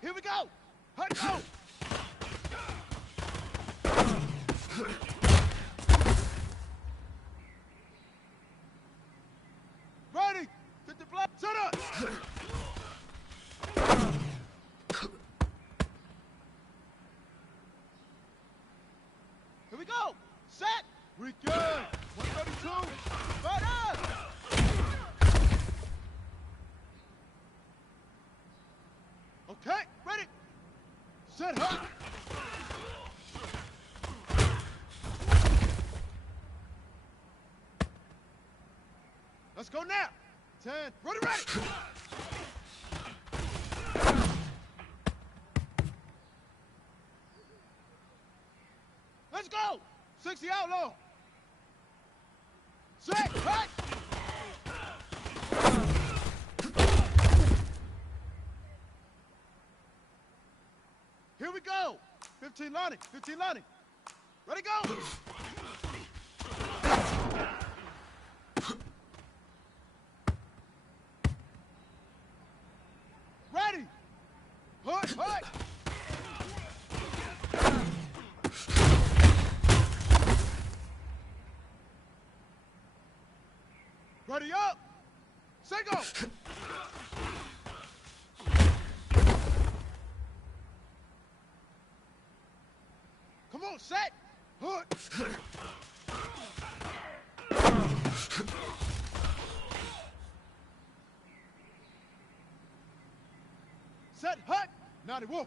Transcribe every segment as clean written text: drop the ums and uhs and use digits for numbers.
Here we go! Hut go! Ready! Get the blood! Set up! Here we go! Set! We good! 132! Right up! Okay, ready! Set hut! Let's go now! 10, ready! Let's go! 60 outlaw! Set, hut! Here we go! 15 Lonnie, 15 Lonnie. Ready, go! Ready! Hut, hut! Ready up! Say go! Come on, set! Hut! Set, hut! Naughty wolf!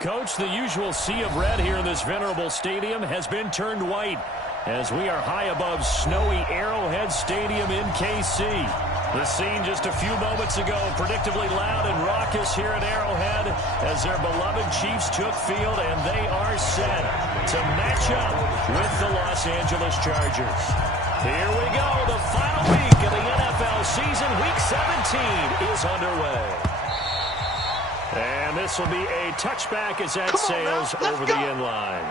Coach, the usual sea of red here in this venerable stadium has been turned white as we are high above snowy Arrowhead Stadium in KC. The scene just a few moments ago, predictably loud and raucous here at Arrowhead as their beloved Chiefs took field, and they are set to match up with the Los Angeles Chargers. Here we go. The final week of the NFL season, Week 17, is underway. And this will be a touchback as that sails over the end line.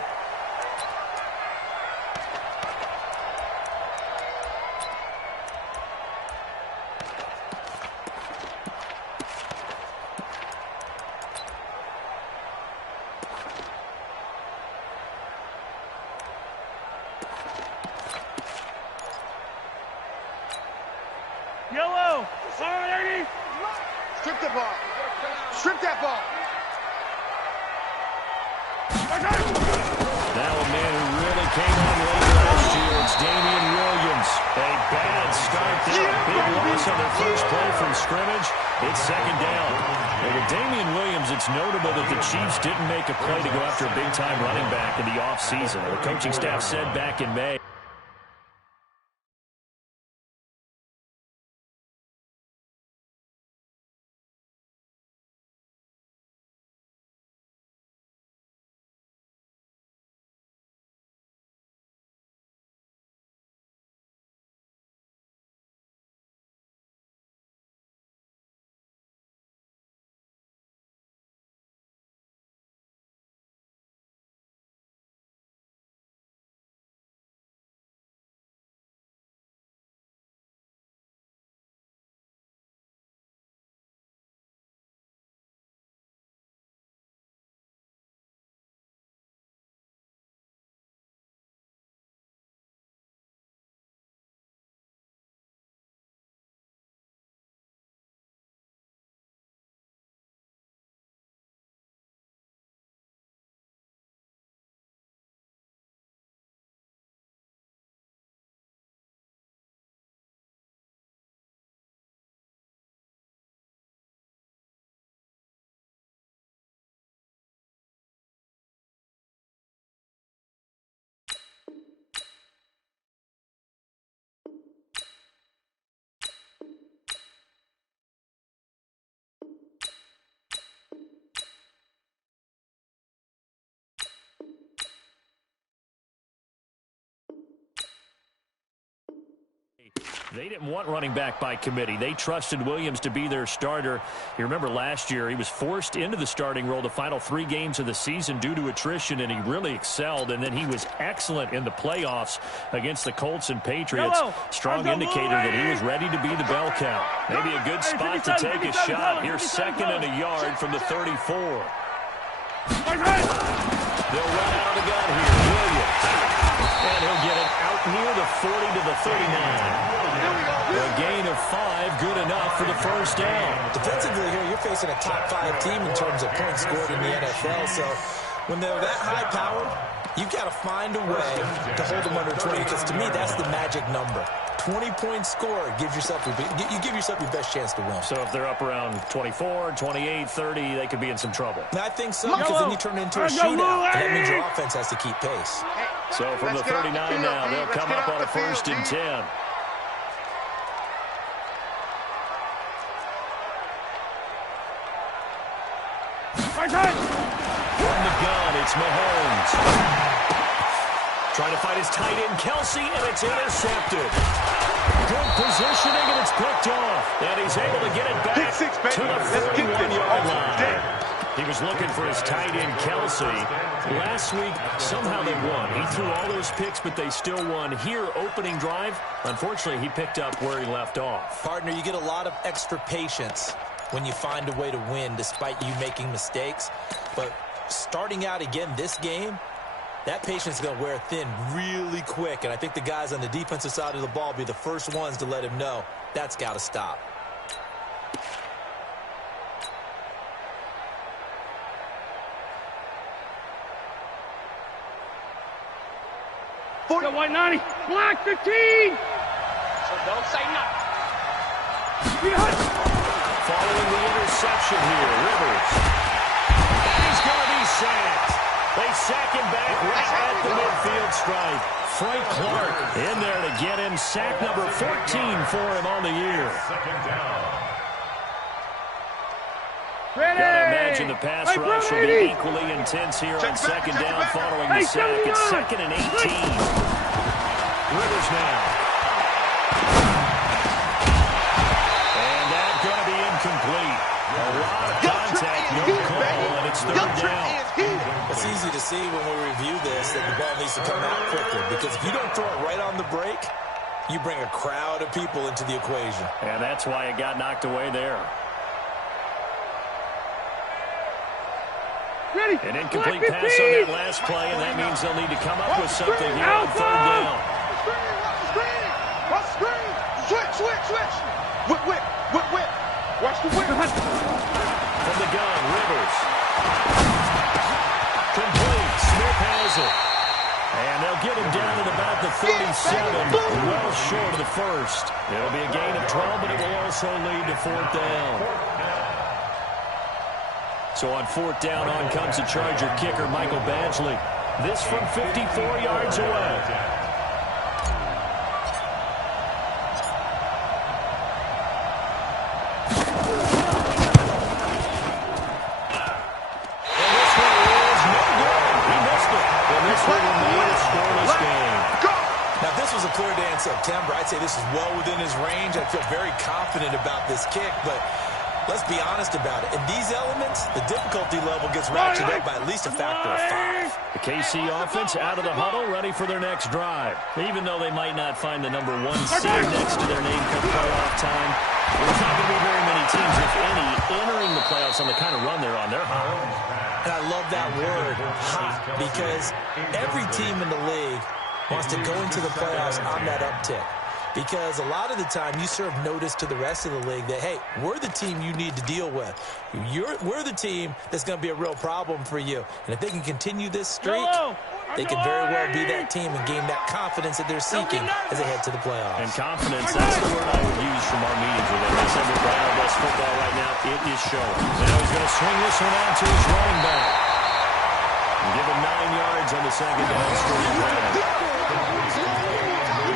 Yellow. Sorry. Strip the ball. Strip that ball. Now a man who really came on late last year, it's Damian Williams. A bad start there, a big loss on their first play from scrimmage. It's second down. And with Damian Williams, it's notable that the Chiefs didn't make a play to go after a big-time running back in the offseason. The coaching staff said back in May. They didn't want running back by committee. They trusted Williams to be their starter. You remember last year he was forced into the starting role the final 3 games of the season due to attrition, and he really excelled. And then he was excellent in the playoffs against the Colts and Patriots. Strong indicator that he was ready to be the bell cow. Maybe a good spot to take a shot. Here's second and a yard from the 34. They'll run out of the gun here. Williams. And he'll get it out near the 40 to the 39. A gain of 5, good enough for the first down. Defensively here, you're facing a top 5 team in terms of points scored in the NFL. So when they're that high-powered, you've got to find a way to hold them under 20. Because to me, that's the magic number. 20-point score gives yourself you give yourself your best chance to win. So if they're up around 24, 28, 30, they could be in some trouble. I think so, because then you turn it into a shootout. And that means your offense has to keep pace. So from the 39 now, they'll come up on a 1st and 10. From the gun, it's Mahomes. Trying to find his tight end, Kelsey, and it's intercepted. Good positioning, and it's picked off. And he's able to get it back to the 41-yard line. He was looking for his tight end, Kelsey. Last week, somehow they won. He threw all those picks, but they still won. Here, opening drive, unfortunately, he picked up where he left off. Partner, you get a lot of extra patience when you find a way to win despite you making mistakes. But starting out again this game, that patience is going to wear thin really quick. And I think the guys on the defensive side of the ball will be the first ones to let him know that's got to stop. Go white 90. Black 15. So don't say nothing. Following the interception here, Rivers. And he's going to be sacked. They sack him back right at the midfield stripe. Frank Clark in there to get him. Sack number 14 for him on the year. Ready. Gotta imagine the pass rush will be equally intense here on second down following the sack. It's 2nd and 18. Rivers now. And that's going to be incomplete. A lot of contact, no call, and it's 3rd down. It's easy to see when we review this that the ball needs to come out quicker, because if you don't throw it right on the break, you bring a crowd of people into the equation. And that's why it got knocked away there. Ready. An incomplete pass on that last play, and that means they'll need to come up with something here on 3rd down. Watch the screen. Switch. Whip. Watch the whip. From the gun, Rivers. Complete. Smith has it. And they'll get him down at about the 37, well short of the first. It'll be a gain of 12, but it will also lead to 4th down. So on 4th down, on comes the Charger kicker, Michael Badgley. This from 54 yards away. And this one is no good. He missed it. And this will remain a scoreless game. Now, if this was a clear day in September, I'd say this is well within his range. I feel very confident about this kick, but let's be honest about it. In these elements, the difficulty level gets ratcheted up by at least a factor of 5. The KC offense out of the huddle, ready for their next drive. Even though they might not find the number 1 seed next to their name come playoff time, there's not going to be very many teams, if any, entering the playoffs on the kind of run they're on. They're hot. And I love that word, hot, because every team in the league wants to go into the playoffs on that uptick. Because a lot of the time you serve notice to the rest of the league that, hey, we're the team you need to deal with. We're the team that's going to be a real problem for you. And if they can continue this streak, they could very well be that team and gain that confidence that they're seeking as they head to the playoffs. And confidence, that's the word I would use from our meetings with them. They said we're playing our best football right now. It is showing. Now he's going to swing this one out to his running back. And give him 9 yards on the second down screen pass.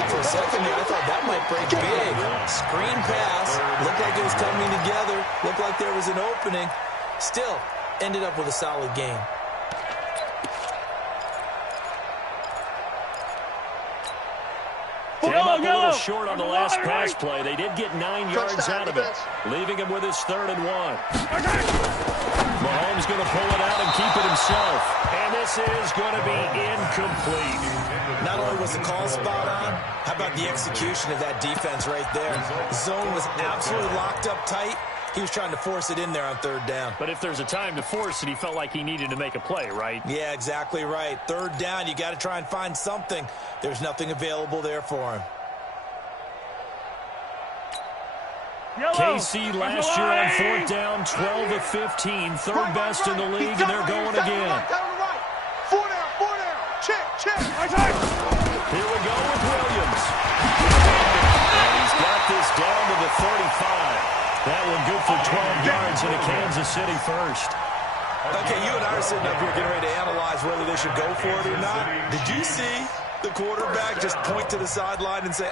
For a second there, I thought that might break big. Screen pass. Looked like it was coming together. Looked like there was an opening. Still, ended up with a solid game. Came up a little short on the last pass play. They did get 9 yards out of it, leaving him with his 3rd and 1. Mahomes going to pull it out and keep it himself. And this is going to be incomplete. Not only was the call spot on, how about the execution of that defense right there? Zone was absolutely locked up tight. He was trying to force it in there on 3rd down. But if there's a time to force it, he felt like he needed to make a play, right? Yeah, exactly right. 3rd down, you got to try and find something. There's nothing available there for him. KC last year on 4th down, 12 of 15, 3rd best in the league, and they're going again. 4 down. Check. Here we go with Williams. And he's got this down to the 35. That one good for 12 yards and a Kansas City first. Okay, you and I are sitting up here getting ready to analyze whether they should go for it or not. Did you see the quarterback just point to the sideline and say,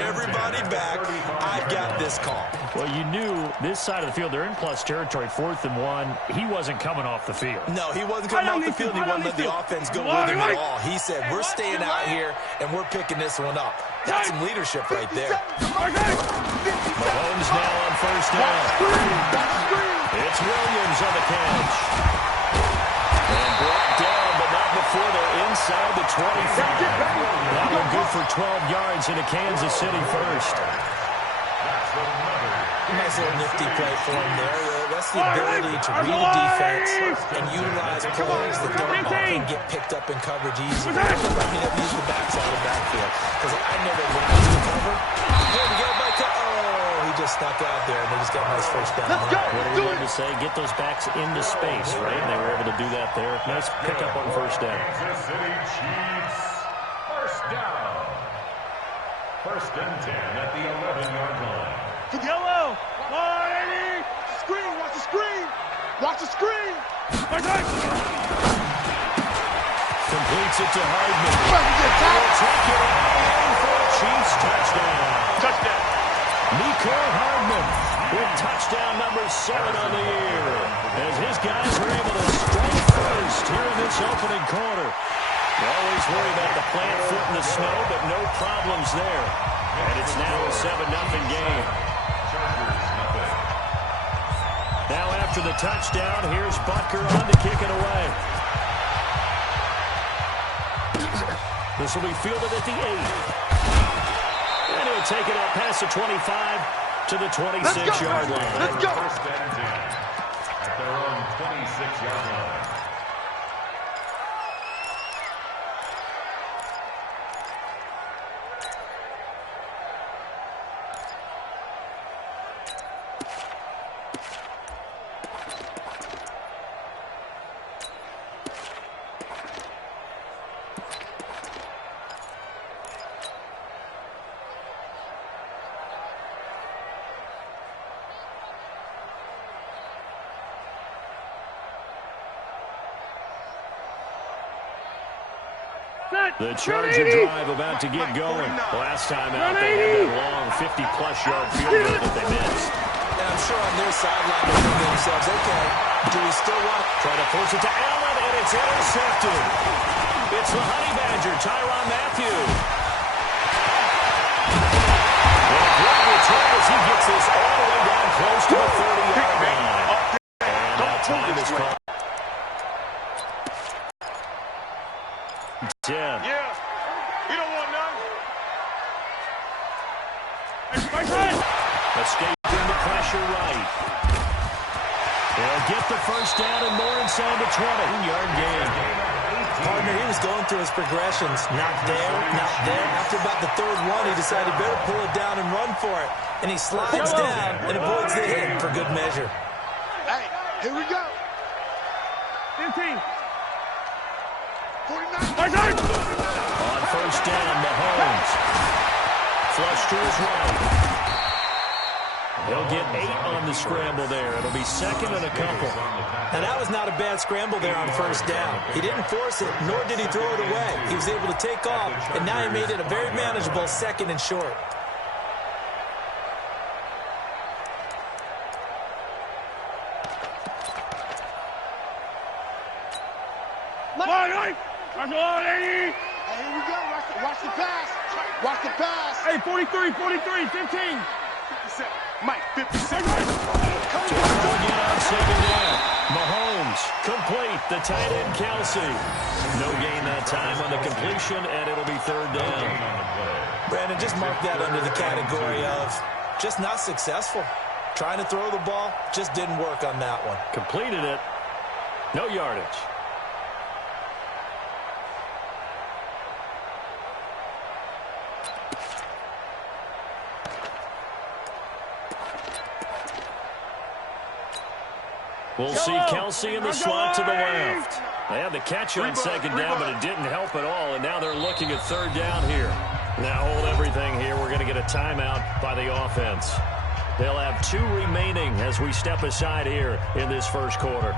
everybody back, I've got this call? Well, you knew this side of the field, they're in plus territory, 4th and 1. He wasn't coming off the field. No, he wasn't coming off the field. He wouldn't let the offense go with him at all. He said, we're staying out here, and we're picking this one up. That's some leadership right there. Mahomes now on 1st down. It's Williams on the catch. And brought down, but not before they're inside the 25. That one good for 12 yards and a Kansas City first. Nice little nifty play for him there. That's the ability to read a defense and utilize players that don't often get picked up in coverage easily. I mean, I've used the backside of the backfield because I know that when I was to cover, here we go, he just snuck out there, and they just got a nice first down. What do we learn to say? Get those backs into space, right? And they were able to do that there. Nice pickup on 1st down. Kansas City Chiefs, 1st down. 1st and 10 at the 11-yard line. Yellow. Screen. Watch the screen. Completes it to Hardman. Will take it all for a Chiefs touchdown. Touchdown. Nico Hardman with touchdown number 7 on the year, as his guys were able to strike first here in this opening quarter. You always worry about the plant foot in the snow, but no problems there. And it's now a 7-0 game. Now after the touchdown, here's Butker on to kick it away. This will be fielded at the 8. And he'll take it up past the 25 to the 26-yard line. Let's go. First and 10 at their own 26-yard line. The Charger drive about to get going. Last time out, they had that long 50-plus yard field goal that they missed. And I'm sure on their sideline they're thinking to themselves, okay, do we still want to try to force it to Allen, and it's intercepted. It's the Honey Badger, Tyrann Mathieu. And a great return as he gets this all the way down close to the 30-yard line. And now time is called. 10. Yeah. You don't want none. Escaping the pressure right. They'll get the first down and more inside the 20-yard gain. Partner, he was going through his progressions. Not there, not there. After about the third one, he decided he better pull it down and run for it. And he slides down and avoids the hit for good measure. Hey, here we go. 15. 49. On first down, Mahomes. Flush to his right. He'll get 8 on the scramble there. It'll be second and a couple. And that was not a bad scramble there on first down. He didn't force it, nor did he throw it away. He was able to take off, and now he made it a very manageable second and short. Hey, here we go. Watch the pass. Watch the pass. Hey, 43, 43, 15. 57. Mike, 57. Again on second down. Mahomes, complete. The tight end, Kelsey. No gain that time on the completion, and it'll be third down. Brandon, just mark that under the category of just not successful. Trying to throw the ball, just didn't work on that one. Completed it. No yardage. We'll see Kelsey in the slot to the left. They had the catch on second down, but it didn't help at all, and now they're looking at third down here. Now hold everything here. We're going to get a timeout by the offense. They'll have 2 remaining as we step aside here in this first quarter.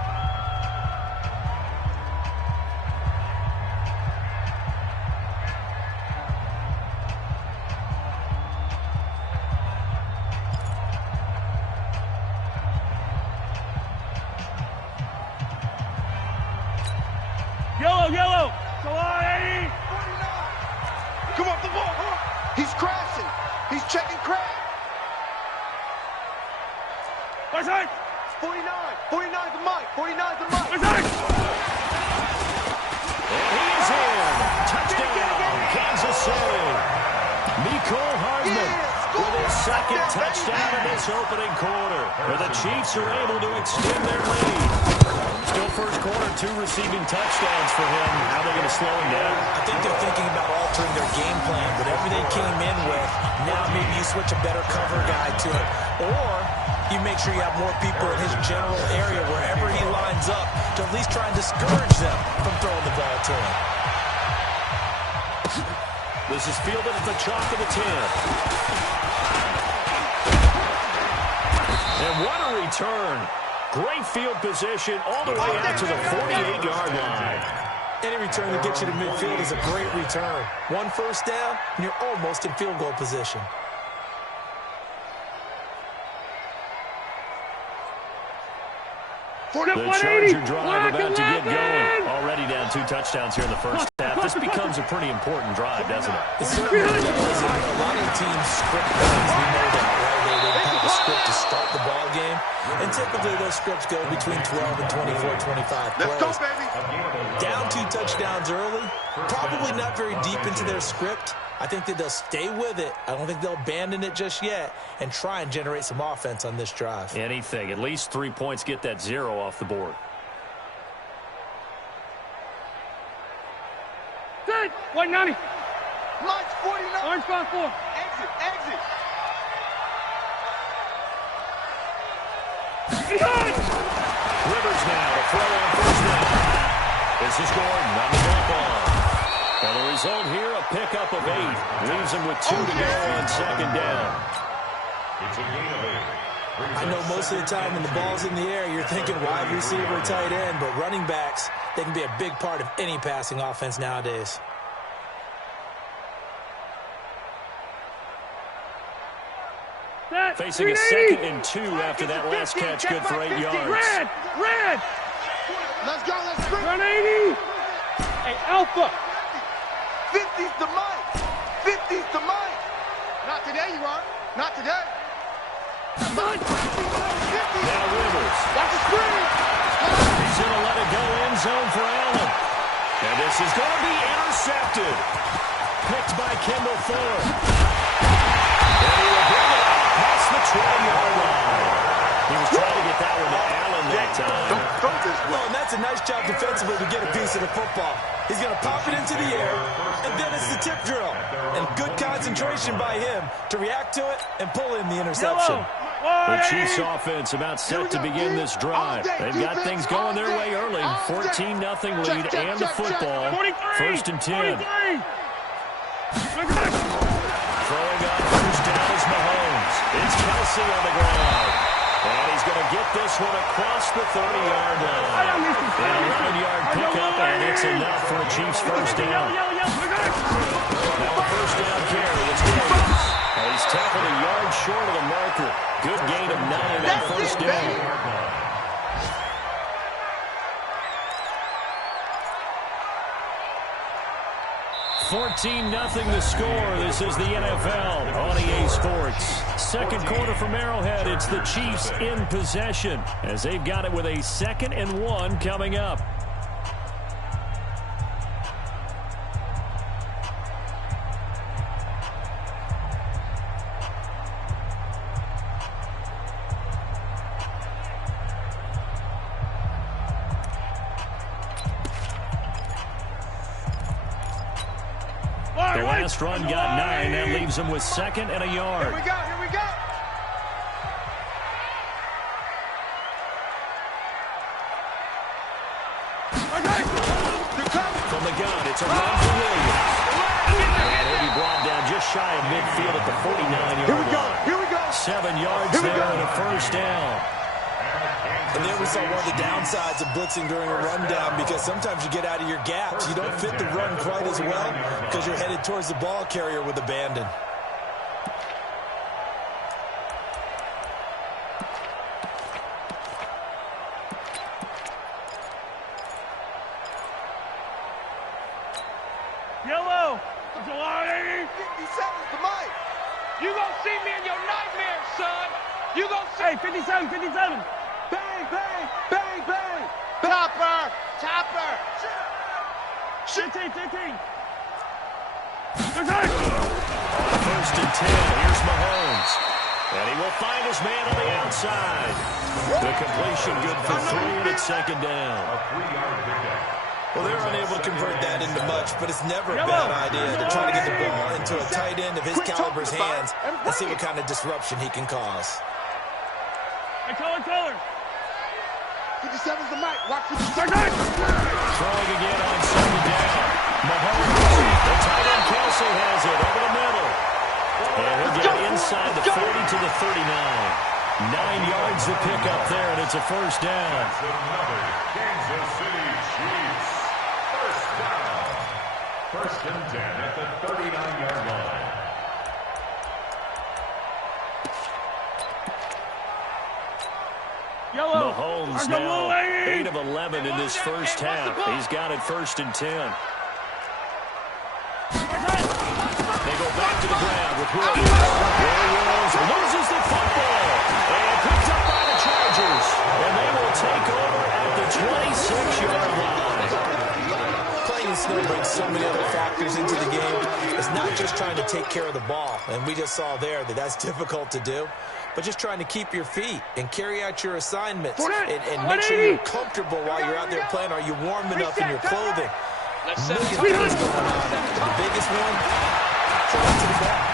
Yellow. Come on, Eddie. Come off the ball. He's crashing. He's checking crash. 49. 49 to Mike. 49 to Mike. And he is in. Touchdown, Kansas City. Nico Hardman with his second touchdown in this opening quarter, where the Chiefs are able to extend their lead. Still first quarter, 2 receiving touchdowns for him. How are they going to slow him down? I think they're thinking about altering their game plan. Whatever they came in with, now maybe you switch a better cover guy to it. Or you make sure you have more people in his general area wherever he lines up to at least try and discourage them from throwing the ball to him. This is fielded at the chalk of the 10. And what a return. Great field position all the way out to the 48-yard line. Any return that gets you to midfield is a great return. One first down, and you're almost in field goal position. The Charger drive about to get going. Already down 2 touchdowns here in the first half. This becomes a pretty important drive, doesn't it? It certainly does. A lot of teams script games. We know that, right? They have a script to start the ball game. And typically those scripts go between 12 and 24, 25 plays. Let's go, baby. Down 2 touchdowns early. Probably not very deep into their script. I think that they'll stay with it. I don't think they'll abandon it just yet and try and generate some offense on this drive. Anything. At least 3 points, get that 0 off the board. Good. 190. Lunch 49. Orange gone 4. Exit, exit. Rivers now to throw on first down. This is Gordon on the drop ball. And the result here, a pickup of 8. Leaves him with 2 to go on second down. It's a gain of 8. I know most of the time when the ball's in the air, you're thinking wide receiver, tight end, but running backs, they can be a big part of any passing offense nowadays. Facing a 2nd and 2 after that last catch, good for 8 yards. Red. Let's go, let's go. Run 80. Hey, Alpha. 50's the mic. 50's the mic. Not today, you are. Not today. Now Rivers. Watch the screen. He's going to let it go end zone for Allen. And this is going to be intercepted. Picked by Kendall Fuller. And he will bring it up past the 20-yard line. He was trying to get that one to Allen that time. Oh, and that's a nice job defensively to get a piece of the football. He's going to pop it into the air, and then it's the tip drill. And good concentration by him to react to it and pull in the interception. The Chiefs offense about set to begin this drive. They've got things going their way early. 14-0 lead and the football. 1st and 10. Throwing on first down is Mahomes. It's Kelsey on the ground. And he's going to get this one across the 30-yard line. An 11-yard pickup, and it's enough for a Chiefs first down. Now a first down carry. It's Williams. And he's tackled a yard short of the marker. Good gain of 9 on first down. 14-0 the score. This is the NFL on EA Sports. Second quarter from Arrowhead. It's the Chiefs in possession as they've got it with a 2nd and 1 coming up. The last run got 9. That leaves him with 2nd and a yard. Here we go, here we go. From the gun, it's a run for Williams. And he'll be brought down just shy of midfield at the 49-yard line. Here we go. 7 yards there and a first down. And there we saw one of the downsides of blitzing during a rundown, because sometimes you get out of your gaps. You don't fit the run quite as well because you're headed towards the ball carrier with abandon. Yellow. That's a lot, 80. 57's the mic. You gonna see me in your nightmares, son. You gonna see. Hey, 57, 57. Bang, bang, bang, bang. Chopper, chopper. 15, 15. First and 10. Here's Mahomes. And he will find his man on the outside. The completion good for 3, and it's 2nd down. A 3-yard pickup. Well, they're unable to convert that into much, but it's never a bad idea to try to get the ball into a tight end of his caliber's hands and see what kind of disruption he can cause. Hey, color. 57's the mic. Watch for the Throwing again on 2nd down. Mahomes. The tight end Kelsey has it over the middle. And he'll get inside the 40 to the 39. 9 yards to pick up there, and it's a first down. That's another Kansas City Chiefs first down. First and 10 at the 39-yard line. Yellow. Mahomes now 8 of 11 in this first half. He's got it first and 10. They go back to the ground with Williams. Williams loses the football and picked up by the Chargers. And they will take over at the 26-yard line. Playing in snow brings so many other factors into the game. It's not just trying to take care of the ball. And we just saw there that that's difficult to do. But just trying to keep your feet and carry out your assignments and make sure you're comfortable while you're out there playing. Are you warm enough in your clothing? Millions of things going on. The biggest one, throwing to the back.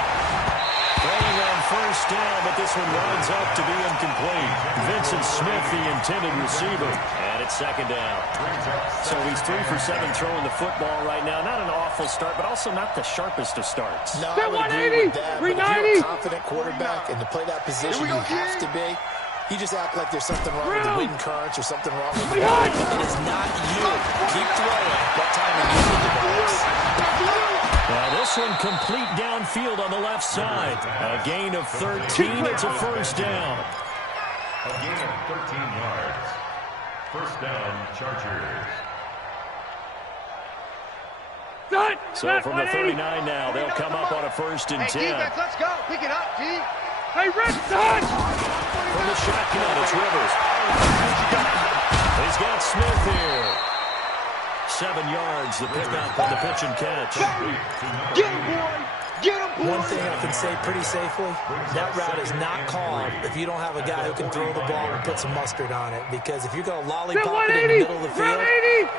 Playing on first down, but this one winds up to be incomplete. Vincent Smith, the intended receiver. And it's second down. So he's 3 for 7 throwing the football right now. Not an awful start, but also not the sharpest of starts. No, I would agree with that. But if you're a confident quarterback and to play that position, you have to be. You just act like there's something wrong with the wind currents or something wrong with the ball. It is not you. Keep throwing. What timing you need to box. Now this one complete downfield on the left side. A gain of 13. It's a first down. A gain of 13 yards. First down, Chargers. So from the 39 now, they'll come up on a first and 10. Hey, defense, let's go. Pick it up, G. Hey, Red Dot! From the shotgun, it's Rivers. He's got Smith here. 7 yards, the pickup on the pitch and catch. Get him, boy. Get him, boy. One thing I can say pretty safely, that route is not called if you don't have a guy who can throw the ball and put some mustard on it. Because if you're going to lollipop it in the middle of the field,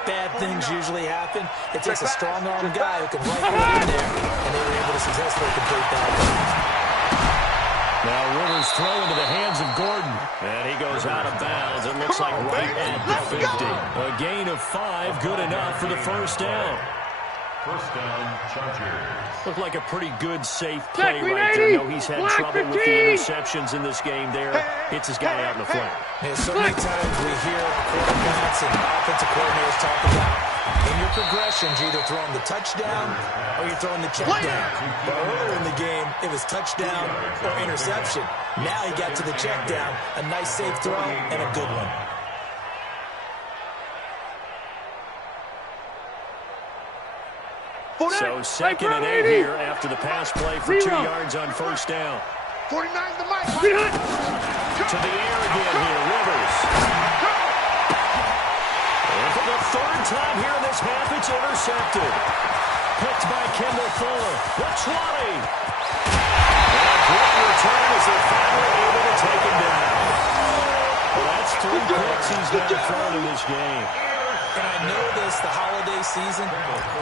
bad things usually happen. It takes a strong-armed guy who can rifle it in there, and they were able to successfully complete that. Now Rivers throw into the hands of Gordon. And he goes out of bounds. It looks like right at the 50. A gain of 5, good enough for the first down. First down, Chargers. Looked like a pretty good, safe play right there. No, he's had trouble with the interceptions in this game there. Hits his guy out in the flat. And so many times we hear quarterbacks and offensive coordinators talk about in your progressions, you're either throwing the touchdown or you're throwing the check down. But earlier in the game, it was touchdown or interception. Now he got to the check down. A nice safe throw and a good one. So second and 8 here after the pass play for 2 yards on first down. 49's the mic. To the air again here, Rivers. And for the third time here in this half, it's intercepted. Picked by Kendall Fuller. The 20. And a great return as they're finally able to take him down. Well, that's 3 picks he's now thrown in this game. And I know this, the holiday season,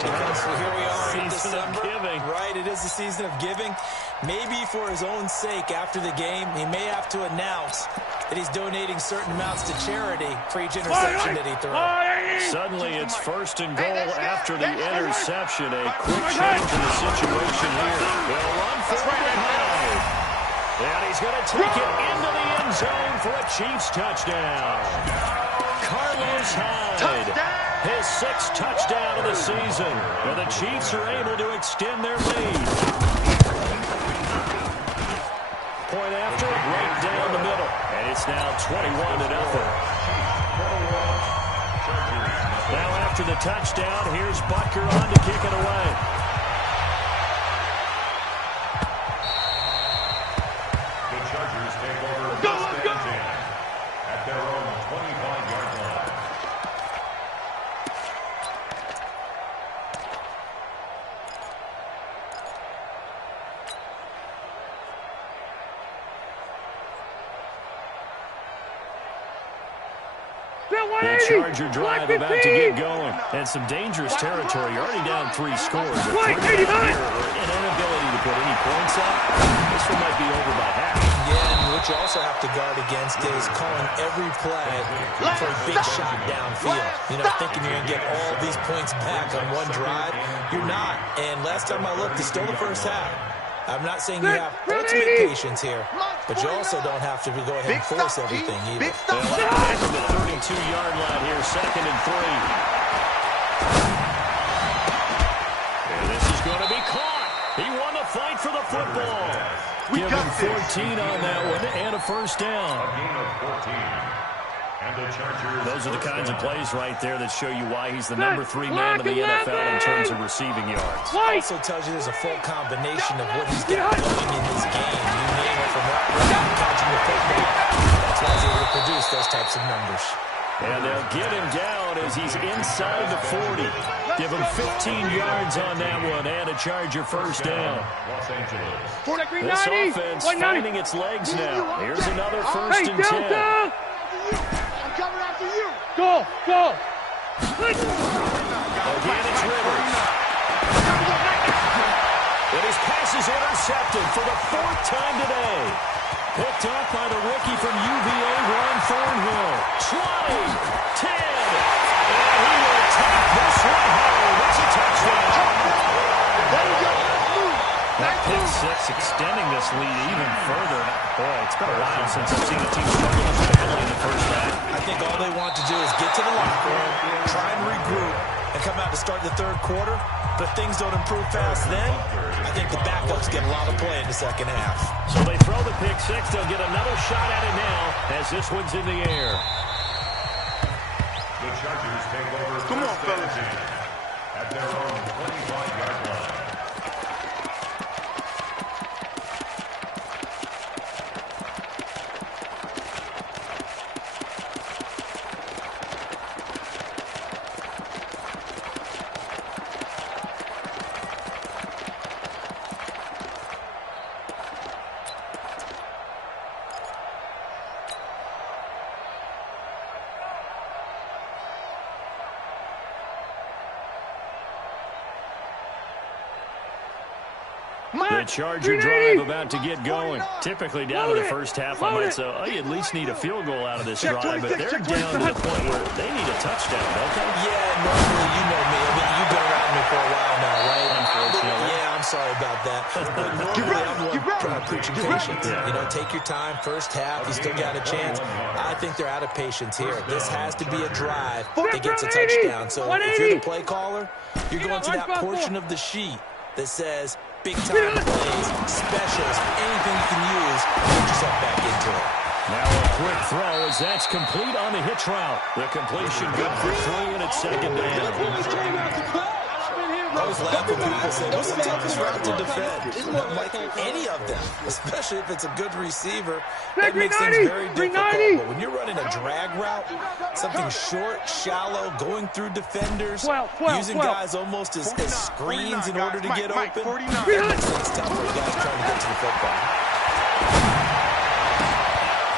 because here we are in December. Right, it is the season of giving. Maybe for his own sake, after the game, he may have to announce that he's donating certain amounts to charity for each interception that he throws. Suddenly, it's first and goal after the interception. A quick change in the situation here. They'll run for it behind. And he's going to take it into the end zone for a Chiefs touchdown. Carlos Hyde, his 6th touchdown of the season. And the Chiefs are able to extend their lead. Point after, right down the middle. And it's now 21-0. Now after the touchdown, here's Butker on to kick it away. The Chargers take over first and 10 at their own 25-yard line. The Charger drive about to get going. And some dangerous territory. You're already down 3 scores. A 3-1 here, an inability to put any points up. This one might be over by half. Yeah, and what you also have to guard against is calling every play for a big shot downfield. You know, thinking you're going to get all these points back on one drive. You're not. And last time I looked, it's still the first half. I'm not saying you have ultimate patience here, but you also don't have to go ahead and force everything either. Back to the 32-yard line here, 2nd and 3. And this is going to be caught. He won the fight for the football. Give him 14 on that one and a first down. A gain of 14. And the Chargers. Those are the kinds of plays right there that show you why he's the number 3 man in the NFL in terms of receiving yards. Also tells you there's a full combination of what he's got going in this game. You name it, from running, catching the football. That's why he's able to produce those types of numbers. And they'll get him down as he's inside the 40. Give him 15 yards on that one and a Charger first down. Los Angeles. This offense finding its legs now. Here's another 1st and 10. I'm coming after you. Go. Again, it's Rivers. And his pass is intercepted for the 4th time today. Picked off by the rookie from UVA, Ron Thornhill. 20, 10, and he will take this one home. It's a touchdown. That pick six extending this lead even further. Boy, it's been a while since I've seen a team struggle as badly in the first half. I think all they want to do is get to the locker room, try and regroup, and come out to start the 3rd quarter. But if things don't improve fast then, I think the backups get a lot of play in the 2nd half. So they throw the pick six. They'll get another shot at it now as this one's in the air. The Chargers take over. Come on, fellas. At their own 25-yard line. The Charger drive about to get going. Typically down to the first half, I might say, oh, you at least need a field goal out of this drive, but they're down to the point where they need a touchdown, don't they? Yeah, normally, you know me. I mean, you've been around me for a while now, right? Unfortunately. Yeah, I'm sorry about that. But normally, I'm the one trying to preach patience. Yeah. You know, take your time. First half, you still got a chance. I think they're out of patience here. This has to be a drive that gets a touchdown. So if you're the play caller, you're going to that portion of the sheet that says big-time plays, specials, anything you can use to get yourself back into it. Now a quick throw as that's complete on the hitch route. The completion good for 3, and it's 2nd down. I always laugh when people say, what's the toughest route to defend? I'm like, any of them, especially if it's a good receiver. That makes things very difficult. But when you're running a drag route, something short, shallow, going through defenders, using guys almost as screens in order to get open, that makes things tough for guys trying to get to the football.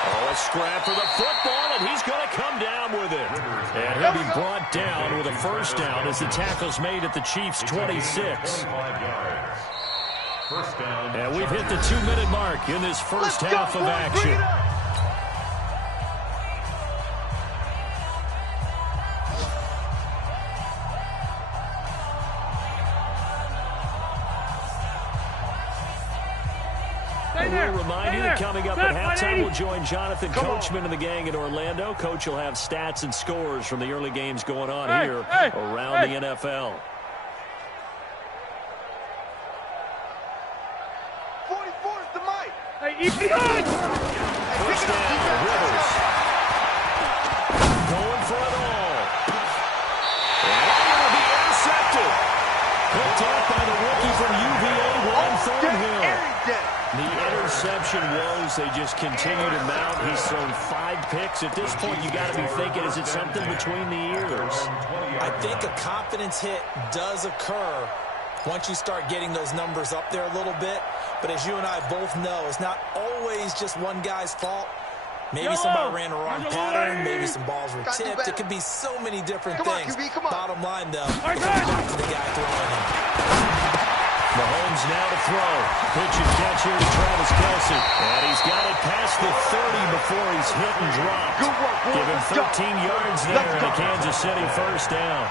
Oh, a scrap for the football, and he's going to come down with it. And he'll be brought down with a first down as the tackle's made at the Chiefs' 26. And we've hit the 2-minute mark in this first half of action. We'll remind you that coming up at halftime, we'll join Jonathan Coachman and the gang in Orlando. Coach will have stats and scores from the early games going on here around the NFL. 44 is the mic. First down, Rivers. Going for it all. And it's going to be intercepted. Picked off by the rookie from UVA, Ron Thornhill. The interception woes, they just continue to mount. He's thrown 5 picks. At this point, you got to be thinking, is it something between the ears? I think a confidence hit does occur once you start getting those numbers up there a little bit. But as you and I both know, it's not always just one guy's fault. Maybe somebody ran a wrong pattern. Maybe some balls were tipped. It could be so many different things. Bottom line, though, it comes back to the guy throwing them. Mahomes now to throw. Pitch and catch here to Travis Kelce. And he's got it past the 30 before he's hit and dropped. Good work, boy. Give him 13 yards there and a Kansas City first down.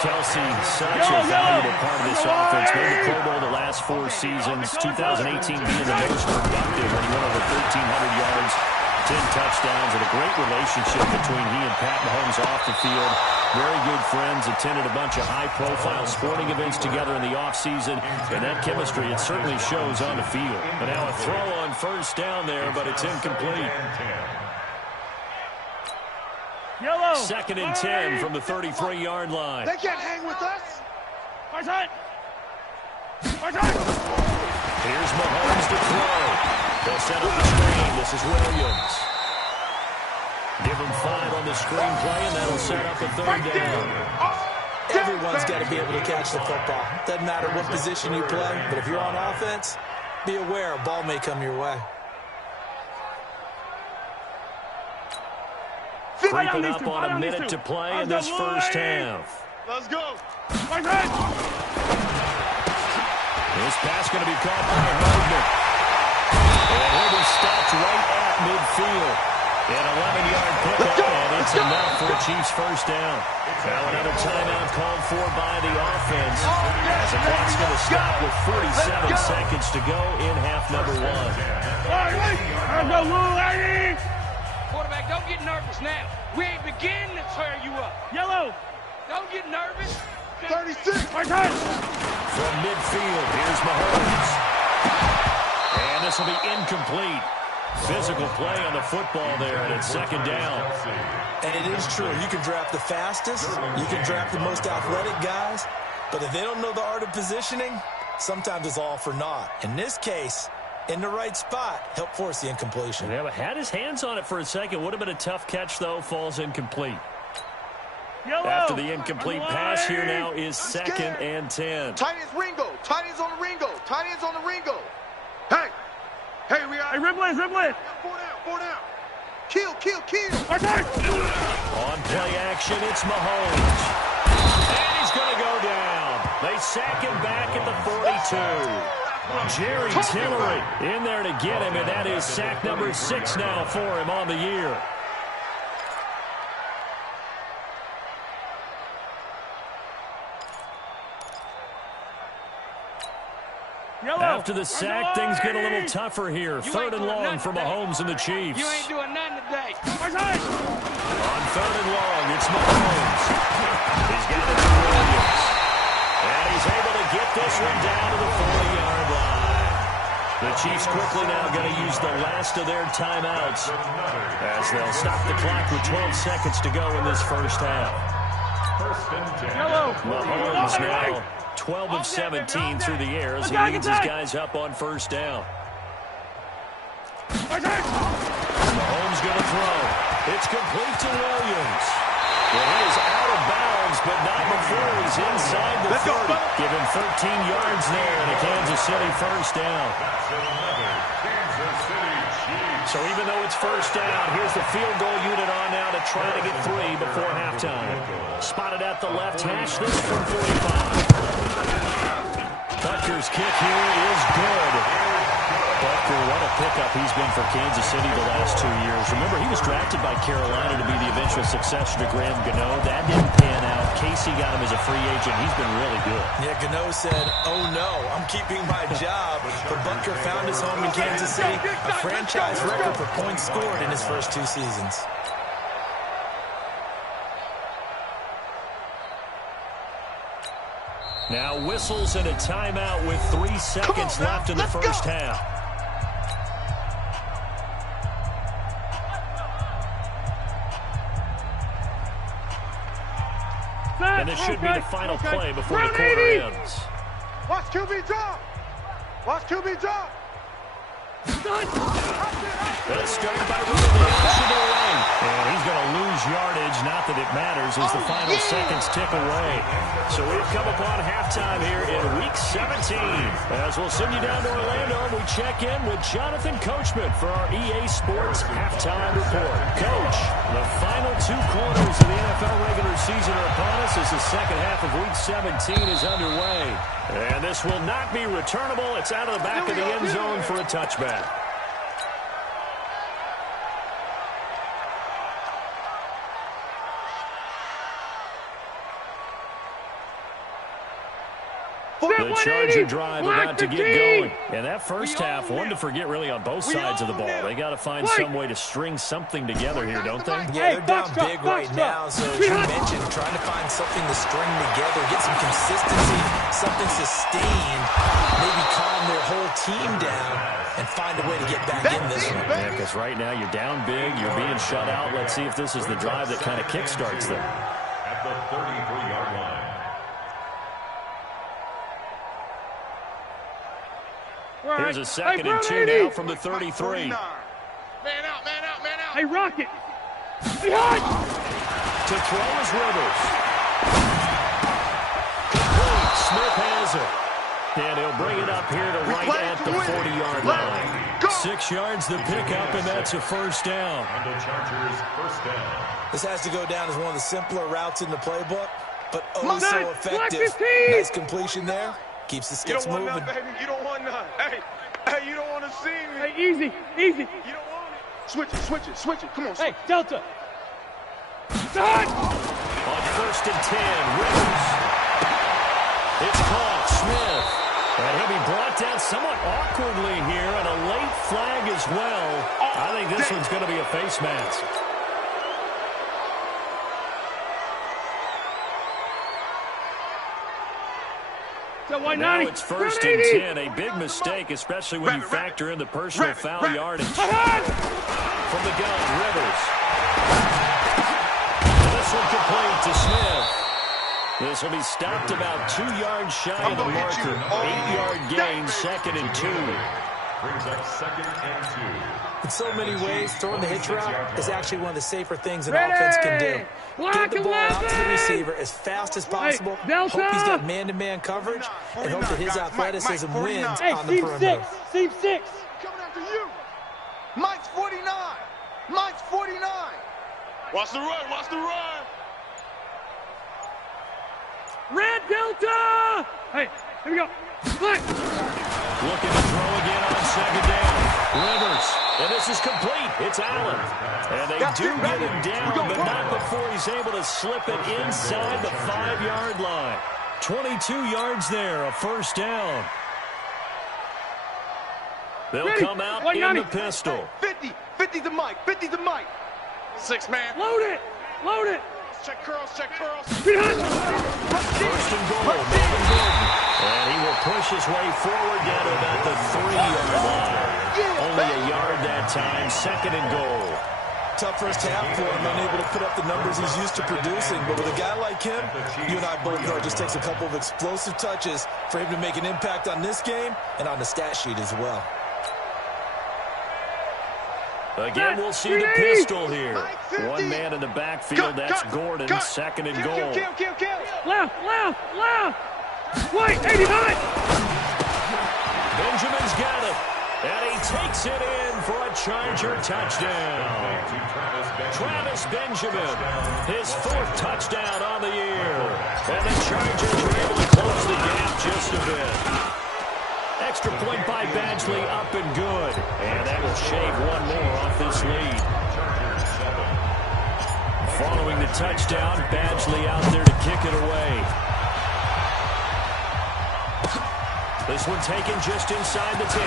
Kelsey, such a valuable part of this offense. Made the Pro Bowl the last 4 seasons. 2018 being the most productive when he went over 1,300 yards, 10 touchdowns, and a great relationship between he and Pat Mahomes off the field. Very good friends, attended a bunch of high-profile sporting events together in the offseason, and that chemistry, it certainly shows on the field. And now a throw on first down there, but it's incomplete. Yellow. 2nd and 10 from the 33-yard line. They can't hang with us. Hard time. Here's Mahomes to throw. They'll set up the screen. This is Williams. Give him 5 on the screen play, and that'll set up a 3rd down. Everyone's got to be able to catch the football. Doesn't matter what position you play, but if you're on offense, be aware a ball may come your way. Creeping up on a minute to play in this first half. Let's go. This pass going to be caught by Hardman. And he'll be stopped right at midfield. An 11-yard pickup, and it's enough for a Chiefs first down. Now another timeout called for by the offense. As the clock's going to stop with 47 seconds to go in half number 1. Quarterback, don't get nervous now. We ain't beginning to tear you up. Yellow. Don't get nervous. 36. From midfield, here's Mahomes. And this will be incomplete. Physical play on the football there, and it's 2nd down. And it is true. You can draft the fastest. You can draft the most athletic guys. But if they don't know the art of positioning, sometimes it's all for naught. In this case, in the right spot, help force the incompletion. Yeah, but had his hands on it for a second. Would have been a tough catch, though. Falls incomplete. Yellow. After the incomplete pass, here now is 2nd and 10. Tight ends Ringo. Tight ends on the Ringo. Tight ends on the Ringo. Hey. Hey, we are. Hey, Ripley. 4 down. Kill. On play action, it's Mahomes. And he's going to go down. They sack him back at the 42. Jerry Tillery in there to get him, and that is sack number 6 now for him on the year. After the sack, things get a little tougher here. 3rd and long for Mahomes and the Chiefs. You ain't doing nothing today. On 3rd and long, it's Mahomes. He's got it to Williams. And he's able to get this one down to the 40-yard line. The Chiefs quickly now going to use the last of their timeouts as they'll stop the clock with 12 seconds to go in this first half. Mahomes now 12 of 17 through the air as he leads his guys up on first down. Mahomes going to throw. It's complete to Williams. Well, he is out of bounds, but not before he's inside the 30. Give him 13 yards there and a Kansas City first down. So even though it's first down, here's the field goal unit on now to try to get 3 before halftime. Spotted at the left hash, this from 45. Butker's kick here is good. Butker, what a pickup he's been for Kansas City the last 2 years. Remember, he was drafted by Carolina to be the eventual successor to Graham Gano. That didn't pan out. Casey got him as a free agent. He's been really good. Yeah, Gano said, oh no, I'm keeping my job. But Butker found his home in Kansas City, a franchise record for points scored in his first 2 seasons. Now whistles and a timeout with 3 seconds left in the first half. And this should be the final play before the quarter ends. Watch QB drop. Watch QB drop. Let's start by running the option away. And he's going to lose yardage. Not that it matters as the final seconds tick away. So we've come upon halftime here in Week 17. As we'll send you down to Orlando, and we check in with Jonathan Coachman for our EA Sports Halftime Report. Coach, the final 2 quarters of the NFL regular season are upon us as the second half of Week 17 is underway. And this will not be returnable. It's out of the back of the end zone for a touchback. The Charger drive about to get going. And that first half, one to forget really on both sides of the ball. They got to find some way to string something together here, don't they? Yeah, they're down big right now. So as you mentioned, trying to find something to string together, get some consistency, something sustained, maybe calm their whole team down and find a way to get back in this one. Yeah, because right now you're down big, you're being shut out. Let's see if this is the drive that kind of kickstarts them. At the 33-yard line. Here's a second and 2 now from the 33. Man out, man out, man out. Hey, Rocket. Hey, hot. To throw is Rivers. Complete. Smith has it. And he'll bring it up here to right at the 40-yard line. 6 yards the pickup, and that's a first down. And the Chargers first down. This has to go down as one of the simpler routes in the playbook, but oh so effective. Nice completion there. Keeps the sticks moving. You don't want none, baby. You don't want none. Hey, you don't want to see me. Hey, easy, easy. You don't want it. Switch it, switch it, switch it. Come on. Hey, Delta. Done. On first and 10, Rivers. It's caught. Smith. And he'll be brought down somewhat awkwardly here, and a late flag as well. I think this one's going to be a face mask. Now it's first and 10, a big mistake, especially when you factor in the personal foul yardage. From the gun, Rivers. This one complete to Smith. This will be stopped about 2 yards shy of the marker. 8-yard gain, second and 2. Brings up second and 2. In so many ways, throwing the hitch route is actually one of the safer things an offense can do. Get the ball out to the receiver as fast as possible. Hope he's got man-to-man coverage, and hope that his athleticism wins on the perimeter. Team 6. Coming after you. Mike's 49. Mike's 49. Watch the run. Watch the run. Red Delta. Hey, here we go. Look. Looking to throw again on second down. Rivers. And this is complete. It's Allen. And they do get him down, but not before he's able to slip it inside the 5-yard line. 22 yards there, a first down. They'll come out in the pistol. 50. 50 to Mike. 50 to Mike. 6 man. Load it. Load it. Check curls. Check curls. First and goal, Melvin Gordon. And he will push his way forward down to about the 3-yard line. Only a yard that time, second and goal. Tough first half for him, unable to put up the numbers he's used to producing. But with a guy like him, you and I both know it just takes a couple of explosive touches for him to make an impact on this game and on the stat sheet as well. Again, we'll see the pistol here. One man in the backfield, that's Gordon, second and goal. Left. Wait, 85. Benjamin's got it. And he takes it in for a Charger touchdown. Travis Benjamin, his 4th touchdown on the year. And the Chargers are able to close the gap just a bit. Extra point by Badgley, up and good. And that will shave one more off this lead. Following the touchdown, Badgley out there to kick it away. This one taken just inside the 10.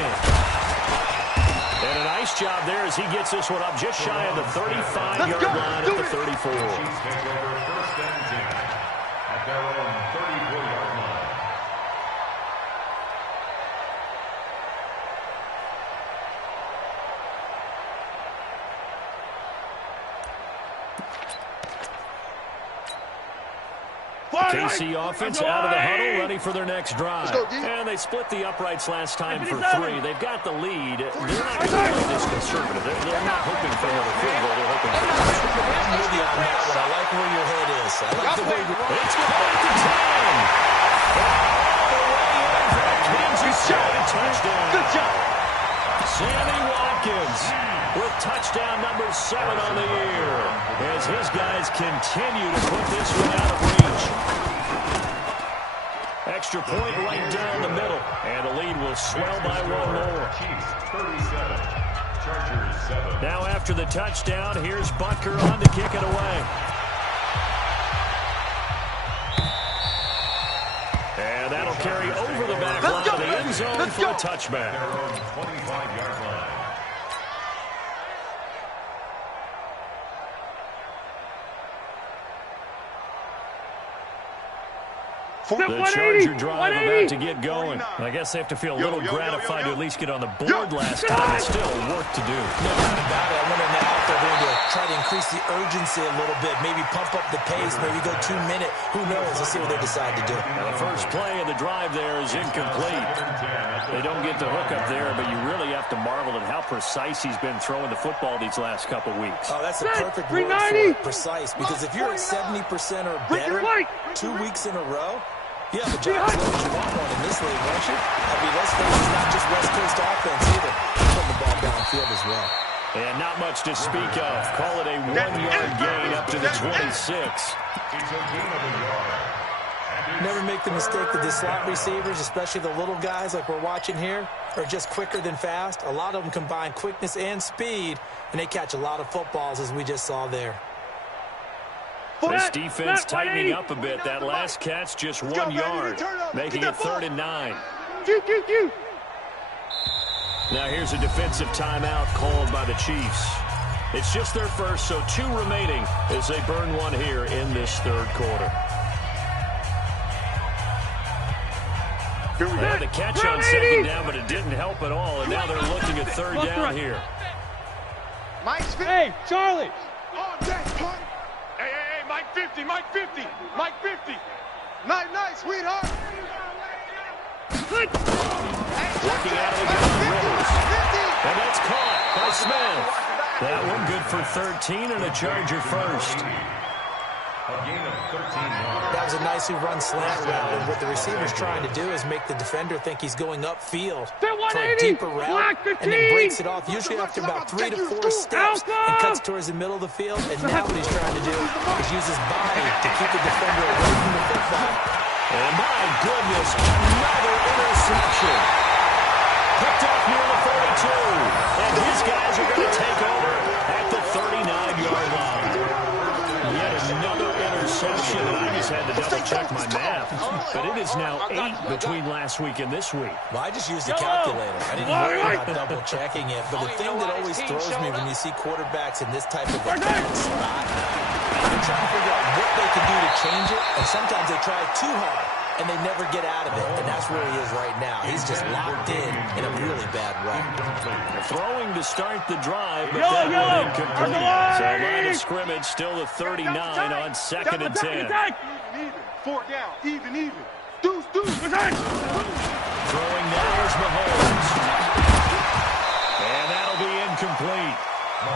And a nice job there as he gets this one up just shy of the 35-yard line at the 34. Chiefs take over first and 10 at their own 34-yard line. KC offense out of the huddle, ready for their next drive. And they split the uprights last time for 3. They've got the lead. They're not going to play this conservative. They're not hoping for another field goal. They're hoping for a touchdown. I'm with you on that one. I like where your head is. I like the way you're... It's complete to 10. All the way in for a Kansas City touchdown. Good job. Sammy Watkins with touchdown number 7 on the year as his guys continue to put this one out of reach. Extra point right down the middle, and the lead will swell by 1 more. Chiefs 37, Chargers 7. Now after the touchdown, here's Butker on to kick it away. And that'll carry over the back line of the end zone for a touchback. 25-yard line. The Charger drive about to get going. I guess they have to feel a little gratified to at least get on the board last time, but still work to do. No doubt about it. I wonder now if they're going to try to increase the urgency a little bit, maybe pump up the pace, maybe go 2 minutes. Who knows? Let's see what they decide to do. Now, the first play of the drive there is incomplete. They don't get the hook up there, but you really have to marvel at how precise he's been throwing the football these last couple weeks. Oh, that's a perfect word for it, precise, because if you're at 70% or better 2 weeks in a row, you have a job as long as you want one in this league, don't you? I mean, let's face it, it's not just West Coast offense either. Putting the ball downfield as well. And not much to speak of. Call it a 1-yard gain up to the 26. It's a gain of a yard. Never make the mistake that the slot receivers, especially the little guys like we're watching here, are just quicker than fast. A lot of them combine quickness and speed, and they catch a lot of footballs, as we just saw there. This defense tightening up a bit. That last catch just 1 yard, making it 3rd and 9. Now here's a defensive timeout called by the Chiefs. It's just their first, so 2 remaining as they burn one here in this 3rd quarter. They had the catch on 2nd down, but it didn't help at all, and now they're looking at 3rd down here. Hey, Charlie! Hey, Mike 50, Mike 50, Mike 50. Nice, sweetheart. Working out of the gun, Rivers. And that's caught by Smith. That one good for 13 and a Charger first. A gain of 13 yards. That was a nicely run slant route, and what the receiver's trying to do is make the defender think he's going upfield for a deeper route, and then breaks it off, usually after about 3 to 4 steps, and cuts towards the middle of the field. And now what he's trying to do is use his body to keep the defender away from the football. And my goodness, another interception. Picked up near the 42, and his guys are going to take over at the 39-yard line. Yet another interception, and I just had to double-check my math. But it is now 8 between last week and this week. Well, I just used a calculator. I didn't worry about double-checking it. But the thing that always throws me when you see quarterbacks in this type of a bad spot, they're trying to figure out what they can do to change it, and sometimes they try too hard, and they never get out of it. And that's where he is right now. He's just locked in a really bad run. Throwing to start the drive, but that one incomplete. So line of scrimmage, still the 39 on 2nd and 10. Even. 4 down, even. Deuce. Throwing now is Mahomes. And that'll be incomplete.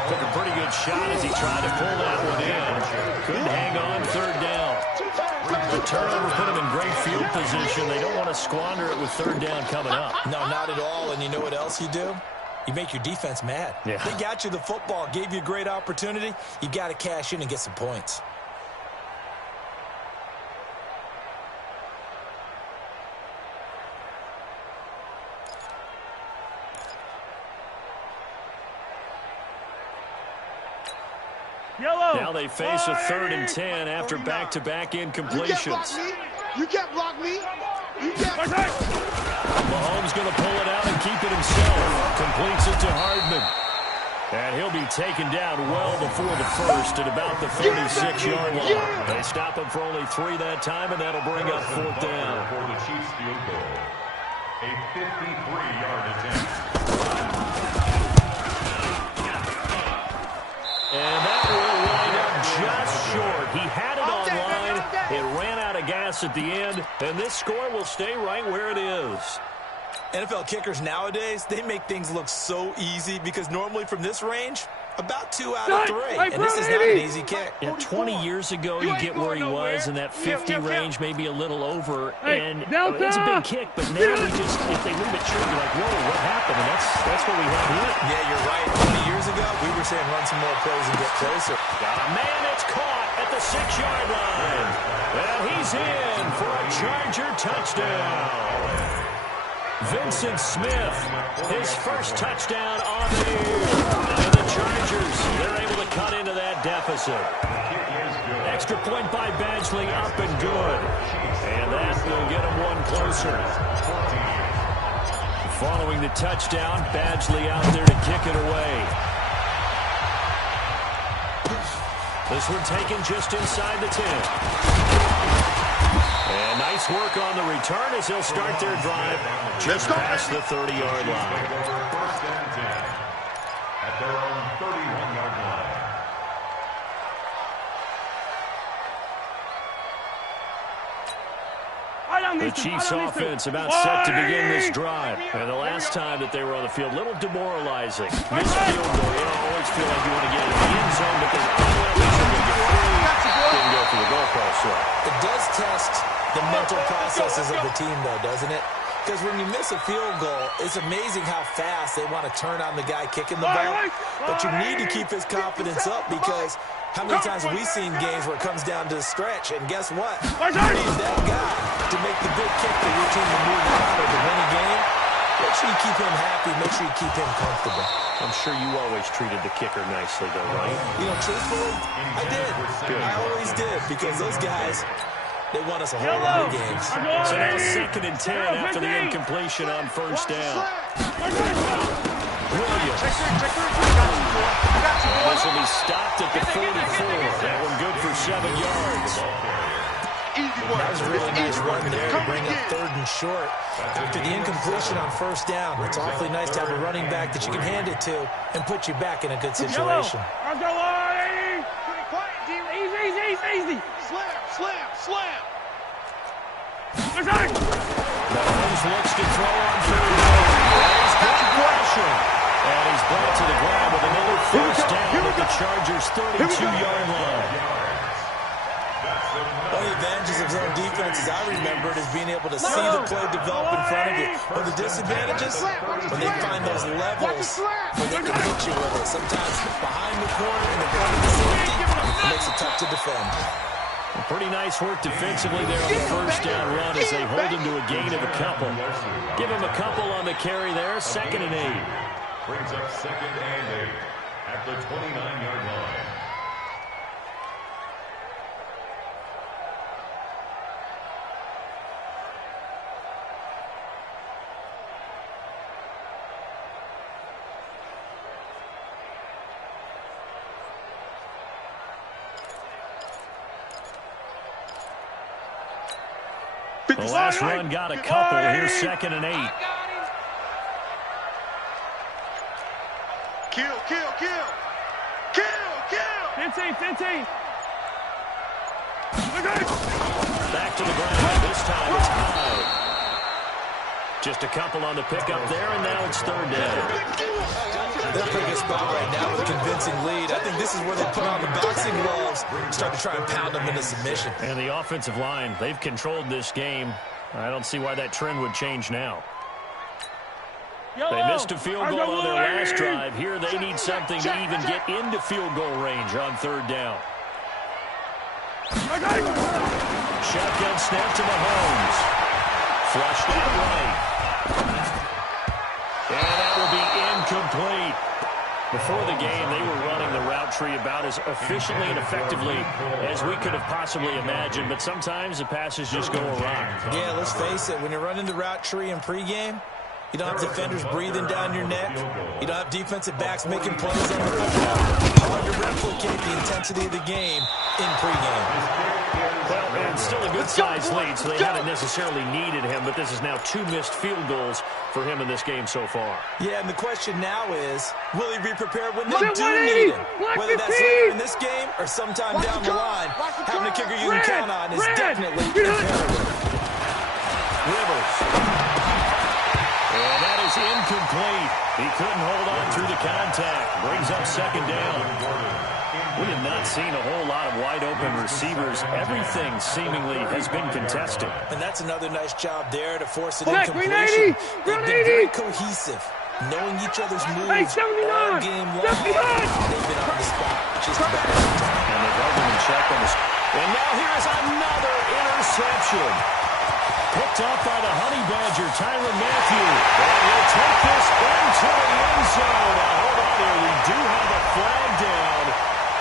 Took a pretty good shot as he tried to pull that one in. Couldn't hang on 3rd down. The turnover put him in great field position. They don't want to squander it with 3rd down coming up. No, not at all. And you know what else you do? You make your defense mad. Yeah. They got you the football, gave you a great opportunity. You got to cash in and get some points. Now they face a 3rd and 10 after back-to-back incompletions. You can't block me. Mahomes going to pull it out and keep it himself. Completes it to Hardman. And he'll be taken down well before the first at about the 36-yard line. They stop him for only 3 that time, and that'll bring up 4th down. For the Chiefs field goal. A 53-yard attempt. And that will wind up just short. He had it on line. It ran out of gas at the end, and this score will stay right where it is. NFL kickers nowadays, they make things look so easy because normally from this range, about 2 out of 3. And this is not an easy kick. Yeah, 20 years ago, you get where he was in that 50 range, maybe a little over. And it's a big kick, but now if they leave it short, you're like, whoa, what happened? And that's what we have here. Yeah, you're right. 20 years ago, we were saying run some more plays and get closer. Got a man that's caught at the 6-yard line. Well, he's in for a Charger touchdown. Vincent Smith, his first touchdown on the year. And the Chargers, they're able to cut into that deficit. opposite. Extra point by Badgley, up and good. And that will get him one closer. Following the touchdown, Badgley out there to kick it away. This one taken just inside the 10. And nice work on the return as they'll start their drive just past the 30-yard line. First and 10 at their own 31-yard line. The Chiefs offense about set to begin this drive. And the last time that they were on the field, a little demoralizing. Missed field goal. You always feel like you want to get in the end zone, but then, at least you're going to get free. Didn't go for the goalpost. So it does test the mental processes of the team, though, doesn't it? Because when you miss a field goal, it's amazing how fast they want to turn on the guy kicking the ball. But you need to keep his confidence up because how many times have we seen games where it comes down to the stretch? And guess what? You need that guy to make the big kick for your team to move on or to win a game. Make sure you keep him happy. Make sure you keep him comfortable. I'm sure you always treated the kicker nicely, though, right? You know, truthfully, I did. Good. I always did because those guys, they won us a whole lot of games. So now 2nd and 10 after the incompletion on first down. Williams. This will be stopped at the 44. That one good for 7 yards. That was a really nice run there to bring up 3rd and short. After the incompletion on first down, it's awfully nice to have a running back that you can hand it to and put you back in a good situation. Easy. Slam. Mahomes looks to throw on 3rd down. He's got pressure. And he's brought to the ground with another first down at the Chargers' 32-yard line. One of the advantages of zone defense, as I remember it, is being able to see the play develop in front of you. One of the disadvantages, when they find those levels where they can hit you with it. Sometimes behind the corner and in front of the safety, it makes it tough to defend. Pretty nice work defensively there on the first down run as they hold him to a gain of a couple. Give him a couple on the carry there, 2nd and 8. Brings up 2nd and 8 at the 29-yard line. The last run got a couple. Here's 2nd and 8. Kill. 15. Back to the ground. This time it's high. Just a couple on the pickup there, and now it's 3rd down. They're in a pretty good spot right now with a convincing lead. I think this is where they put on the boxing gloves, start to try and pound them into submission. And the offensive line, they've controlled this game. I don't see why that trend would change now. They missed a field goal on their last drive. Here they need something to even get into field goal range on 3rd down. Shotgun snap to Mahomes. Flushed out right. And that will be incomplete. Before the game, they were running the route tree about as efficiently and effectively as we could have possibly imagined, but sometimes the passes just go awry. Yeah, let's face it, when you're running the route tree in pregame, you don't have defenders breathing down your neck. You don't have defensive backs making plays on the football. Hard to replicate the intensity of the game in pregame. Well, and still a good-sized lead, so they haven't necessarily needed him, but this is now 2 missed field goals for him in this game so far. Yeah, and the question now is, will he be prepared when they do need him? Whether that's later in this game or sometime down the line, having a kicker you can count on is definitely imperative. Rivers. And that is incomplete. He couldn't hold on through the contact. Brings up 2nd down. We have not seen a whole lot of wide-open receivers. Everything seemingly has been contested. And that's another nice job there to force it incompletion. They've been very cohesive, knowing each other's moves all game long. They've been on the spot just about every time. And they've held them in check on this. And now here's another interception. Picked up by the Honey Badger, Tyrann Mathieu. And he'll take this into the end zone. Now, hold on here. We do have a flag down.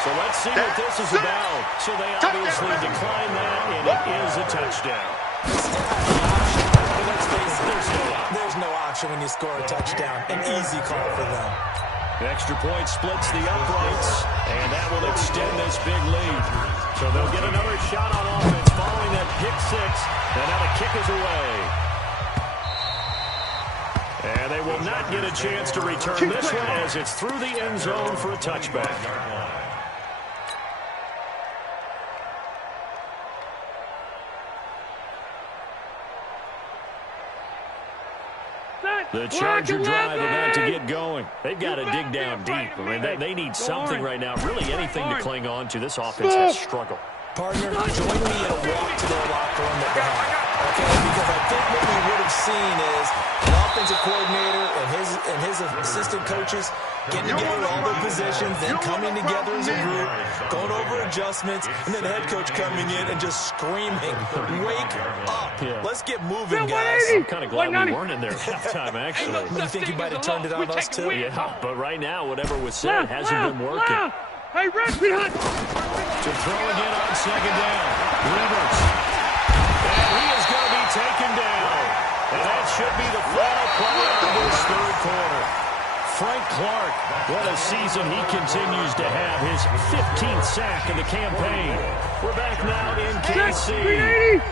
So let's see what this is about. So they obviously decline that, and it is a touchdown. Let's face it, there's no option when you score a touchdown. An easy call for them. The extra point splits the uprights, and that will extend this big lead. So they'll get another shot on offense following that pick six, and now the kick is away. And they will not get a chance to return this one as it's through the end zone for a touchback. The Charger drive about to get going. They've got to dig down deep. I mean, they need something right now, really anything to cling on to. This offense has struggled. Partner, join me in a walk to their locker room that they have. Okay, because I think what we would have seen is an offensive coordinator and his assistant coaches getting together all their positions, then coming together as a group, going over adjustments, and then the head coach coming in and just screaming, "Wake up! Yeah. Let's get moving, guys." I'm kind of glad we weren't in there at halftime, actually. You think you might have turned it on us, too? Yeah, but right now, whatever was said hasn't been working. Hey, Red behind. To throw again on second down. Rivers. And he is going to be taken down. And that should be the final play of this third quarter. Frank Clark, what a season he continues to have. His 15th sack in the campaign. We're back now in KC.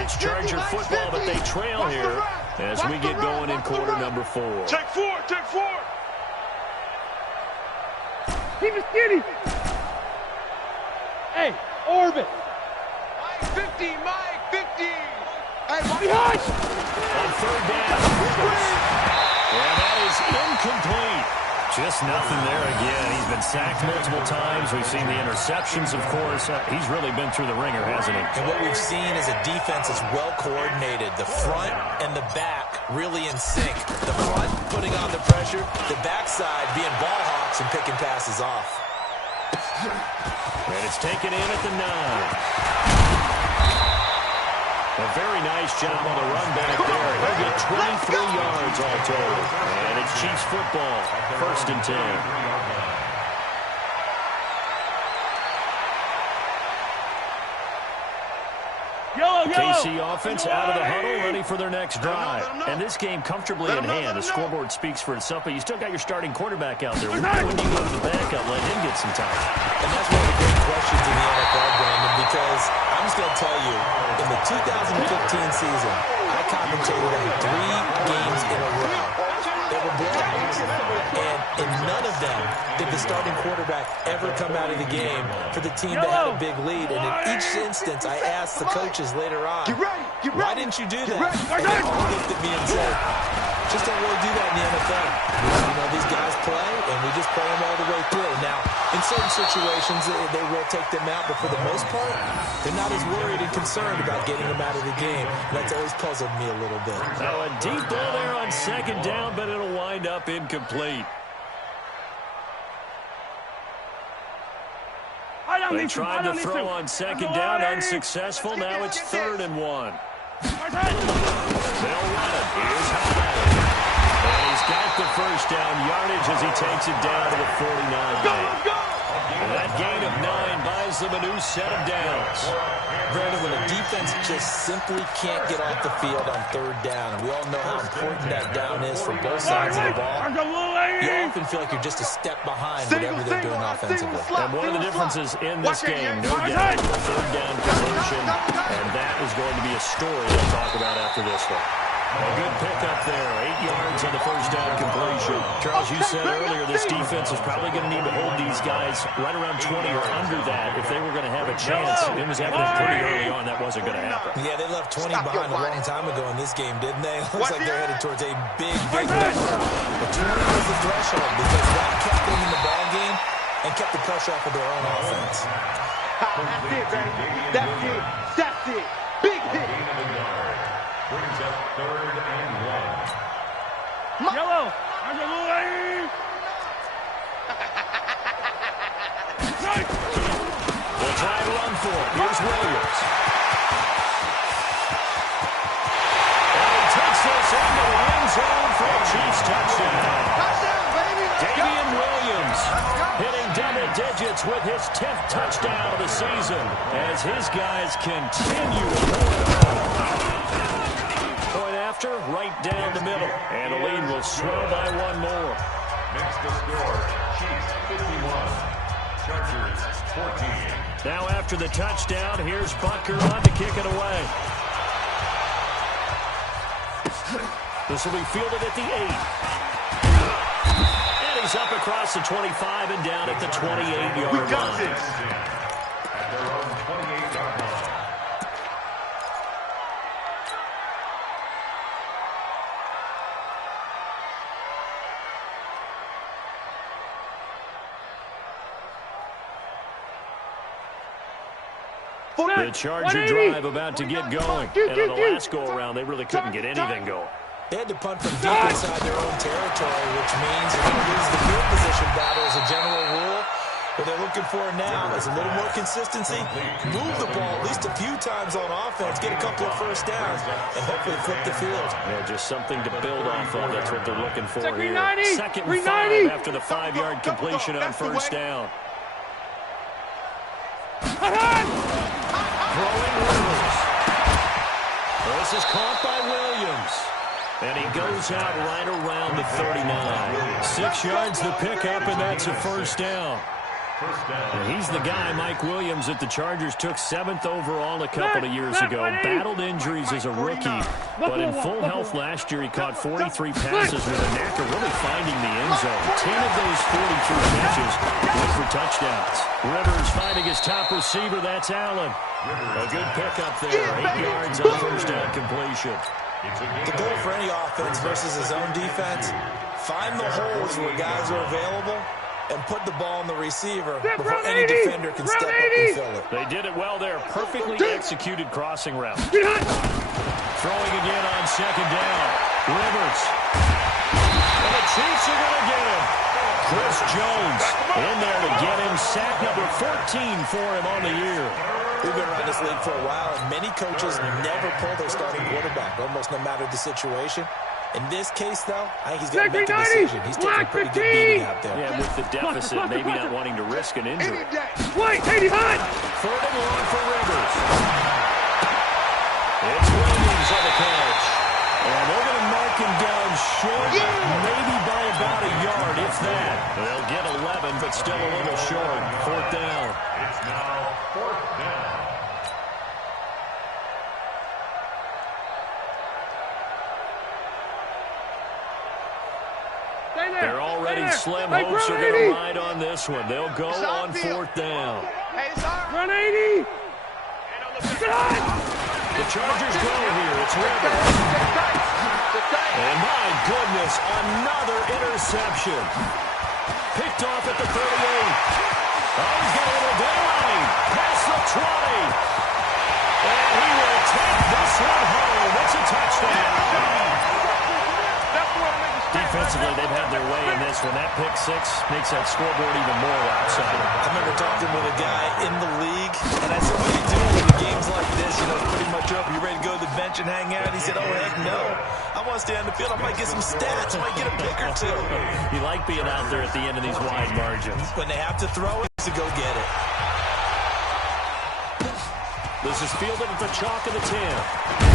It's Charger football, but they trail here as we get going in quarter number 4. Take four. Keep it skinny. Hey, orbit. Mike 50, Mike 50. Hey, Behind. On third down, Rivers. And that is incomplete. Just nothing there again. He's been sacked multiple times. We've seen the interceptions, of course. He's really been through the ringer, hasn't he? And what we've seen is a defense is well coordinated. The front and the back really in sync. The front putting on the pressure, the backside being ball hawks and picking passes off. And it's taken in at the 9. A very nice job on the run back there. He'll get 23 yards all total. And it's Chiefs football, 1st and 10. KC offense out of the huddle, ready for their next drive. And this game comfortably in hand. The scoreboard speaks for itself, but you still got your starting quarterback out there. When do you go to the backup, let him get some time? And that's one of the great questions in the NFL, Brandon, because I'm just going to tell you, in the 2015 season, I commentated on 3 games in a row. They were blowouts. And in none of them did the starting quarterback ever come out of the game for the team that had a big lead. And in each instance, I asked the coaches later on, why didn't you do that? And they all looked at me and said, just don't really do that in the NFL. You know, these guys play, and we just play them all the way through. Now, in certain situations, they will take them out, but for the most part, they're not as worried and concerned about getting them out of the game. That's always puzzled me a little bit. Now, a deep ball there on second down, but it'll wind up incomplete. They tried to throw on second down, unsuccessful. Now it's 3rd and 1. They'll run it. Here's Hyde. And he's got the first down yardage as he takes it down to the 49. And that gain of 9 buys them a new set of downs. Brandon, when a defense just simply can't get off the field on 3rd down, and we all know how important that down is for both sides of the ball, you often feel like you're just a step behind whatever they're doing offensively. And one of the differences in this game, no doubt, 3rd down conversion, and that is going to be a story we'll talk about after this one. A good pickup there, 8 yards on the first down completion. Charles, you said earlier this defense is probably going to need to hold these guys right around 20 or under that if they were going to have a chance. It was evident pretty early on that wasn't going to happen. Yeah, they left 20 behind a long time ago in this game, didn't they? Looks like they're headed towards a big number. But 20 was the threshold because that kept them in the ball game and kept the pressure off of their own offense. That's it, baby. That's it. Big hit. Brings up 3rd and 1. Yellow. On the line. They'll try to run for it. Here's Williams. And he takes this into the end zone for a Chiefs touchdown. Damian Williams hitting double digits with his 10th touchdown of the season as his guys continue to pour it on. Point after, right down the middle. And the lead will swell by one more. Makes the score Chiefs 51, Chargers 14. Now after the touchdown, here's Butker on to kick it away. This will be fielded at the 8. And he's up across the 25 and down at the 28-yard line. We got this. At their own 28-yard line. The Charger drive about to get going. And on the last go-around, they really couldn't get anything going. They had to punt from deep inside their own territory, which means they're going to lose the field position battle as a general rule. What they're looking for now is a little more consistency, move the ball at least a few times on offense, get a couple of first downs, and hopefully flip the field. Yeah, just something to build off of. That's what they're looking for here. 390, 2nd and 5 after the 5-yard completion on first down. Throwing Rivers. This is caught by Williams. And he goes out right around the 39. 6 yards the pickup, and that's a first down. And he's the guy, Mike Williams, that the Chargers took 7th overall a couple of years ago. Battled injuries as a rookie, but in full health last year, he caught 43 passes with a knack of really finding the end zone. 10 of those 43 catches went for touchdowns. Rivers finding his top receiver, that's Allen. A good pickup there, 8 yards on first down completion. The goal for any offense versus his own defense, find the holes where guys are available and put the ball in the receiver before any defender can step up and fill it. They did it well there. Perfectly executed crossing route. Throwing again on 2nd down. Rivers. And the Chiefs are going to get him. Chris Jones in there to get him. Sack number 14 for him on the year. We've been around this league for a while, and many coaches never pull their starting quarterback, almost no matter the situation. In this case, though, I think he's got to make a decision. He's taking a pretty good beating out there. Yeah, with the deficit, maybe not wanting to risk an injury. Wait, 85! 3rd and long for Rivers. It's Williams on the catch. And they're going to mark him down short, maybe by about a yard, if that. They'll get 11, but still a little short. 4th down. It's now 4th down. They're already slim. Hopes are going to ride on this one. They'll go on 4th down. Run 80! The Chargers go here. It's Rivers. And my goodness, another interception. Picked off at the 38. Oh, he's got a little daylight. Past the 20. And he will take this one home. It's a touchdown. Defensively, they've had their way in this one. That pick 6 makes that scoreboard even more lopsided. I remember talking with a guy in the league, and I said, what do you do when the game's like this? You know, it's pretty much over. You ready to go to the bench and hang out? He said, oh, heck no. I want to stay on the field. I might get some stats. I might get a pick or two. You like being out there at the end of these wide margins. When they have to throw it, to go get it. This is fielded at the chalk of the 10.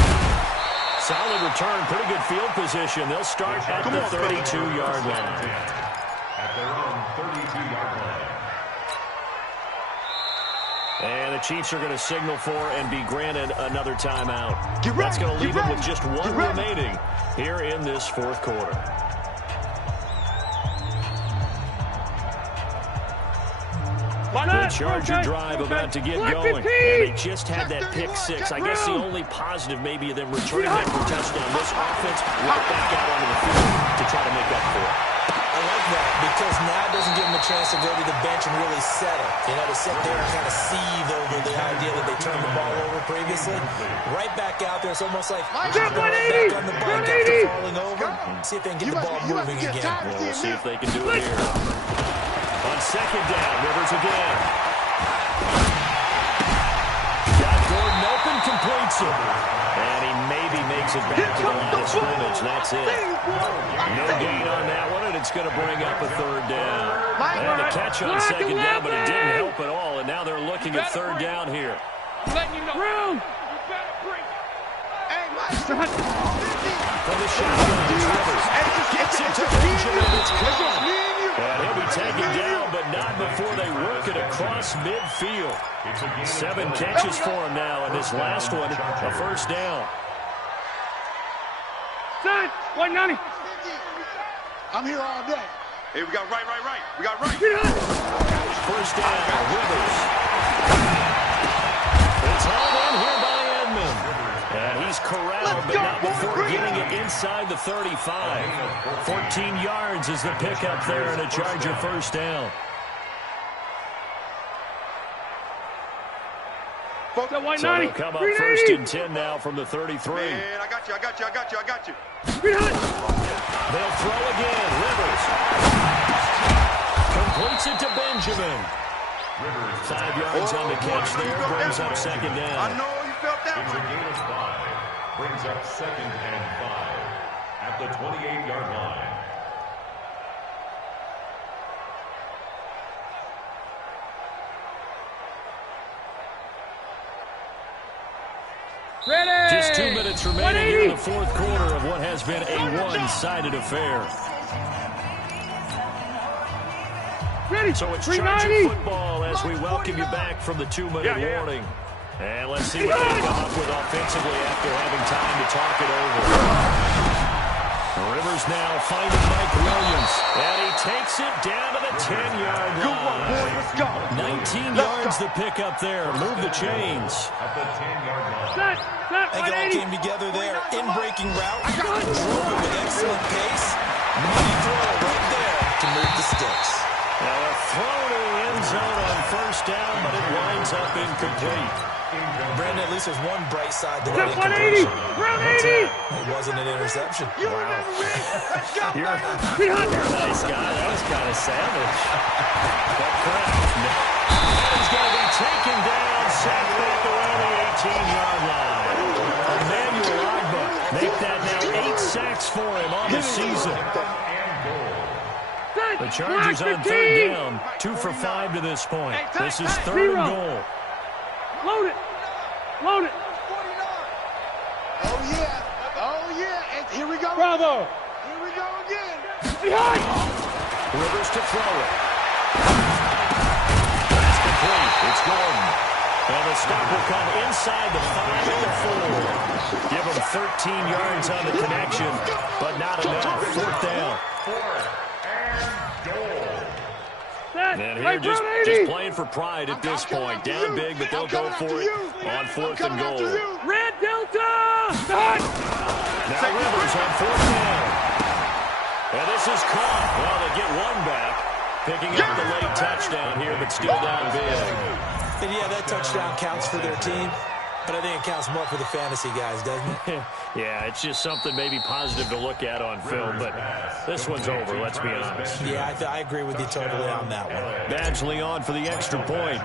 Solid return, pretty good field position. They'll start at the 32-yard line. At their own 32-yard line. And the Chiefs are going to signal for and be granted another timeout. That's going to leave them with just one remaining here in this 4th quarter. The Charger drive about to get going. And they just had that pick 6. I guess the only positive maybe of them returning that for a touchdown. This offense right back out onto the field to try to make up for it. I like that because now it doesn't give them a chance to go to the bench and really settle. You know, to sit there and kind of seethe over the idea that they turned the ball over previously. Right back out there. It's almost like back on the bike after falling over. See if they can get the ball moving again. Well, we'll see if they can do it here. On 2nd down, Rivers again. Got Gordon open, completes it. And he maybe takes it back to the line of scrimmage. That's it. No gain on that one, and it's going to bring up a third down. They had a catch on second down, but it didn't help at all, and now they're looking at third down here. Letting you know. Room. You better bring it. Hey, Mike. From the shotgun, Rivers gets it to Benjamin. It's caught. And he'll be taken down, but not before they work it across midfield. 7 catches for him now, and this last one, a first down. Set. 190. I'm here all day. Hey, we got right. We got right. First down, Rivers. It's held in here by Edmond. And he's corralled, but not before getting it inside the 35. 14 yards is the pickup there, and a Charger first down. So So 190. they'll come up first and 10 now from the 33. Man, I got you. They'll throw again. Rivers completes it to Benjamin. 5 yards on the catch there. Brings up second I down. know you felt that It's a one. gain of 5. Brings up 2nd and 5 at the 28-yard line. Ready. Just 2 minutes remaining here in the fourth quarter of what has been a one-sided affair. Ready. So it's 390. Charger football as we welcome you back from the 2-minute warning. And let's see what they come up with offensively after having time to talk it over. Rivers now finding Mike Williams. And he takes it down to the 10-yard line. Good one, boy. Let's go. 19 yards the pickup there. Move the chains. At the 10-yard line. Set. I think it all 180. came together there. In-breaking route. Drove it with excellent pace. Money throw right there to move the sticks. Now a throw to the end zone on first down, but it winds up incomplete. Brandon, at least there's one bright side to Set that 180. incompletion. Round That's 80. it wasn't an interception. You remember me? Let's go, You're baby. a nice guy. That was kind of savage. But correct. He's going to be taken down, sacked back around the 18-yard line. Emmanuel Agba make that now 8 sacks for him on the season. The Chargers on third down, 2 for 5 to this point. This is third and goal. Load it. Load it. 49. Oh, yeah. And here we go. Bravo. Here we go again. Behind. Rivers to throw it. That's complete. It's Gordon. And the stop will come inside the 5 and the 4. Give him 13 yards on the connection, but not enough. Fourth down. And here just playing for pride at this point. Down big, but they'll go for it on fourth and goal. Red Delta. Set. Now Rivers on fourth down. And this is caught. Well, they get one back. Picking up the late touchdown here, but still down big. And yeah, that touchdown counts for their team, but I think it counts more for the fantasy guys, doesn't it? Yeah, it's just something maybe positive to look at on film, but this one's over, let's be honest. Yeah, I agree with you totally on that one. Badgley on for the extra point.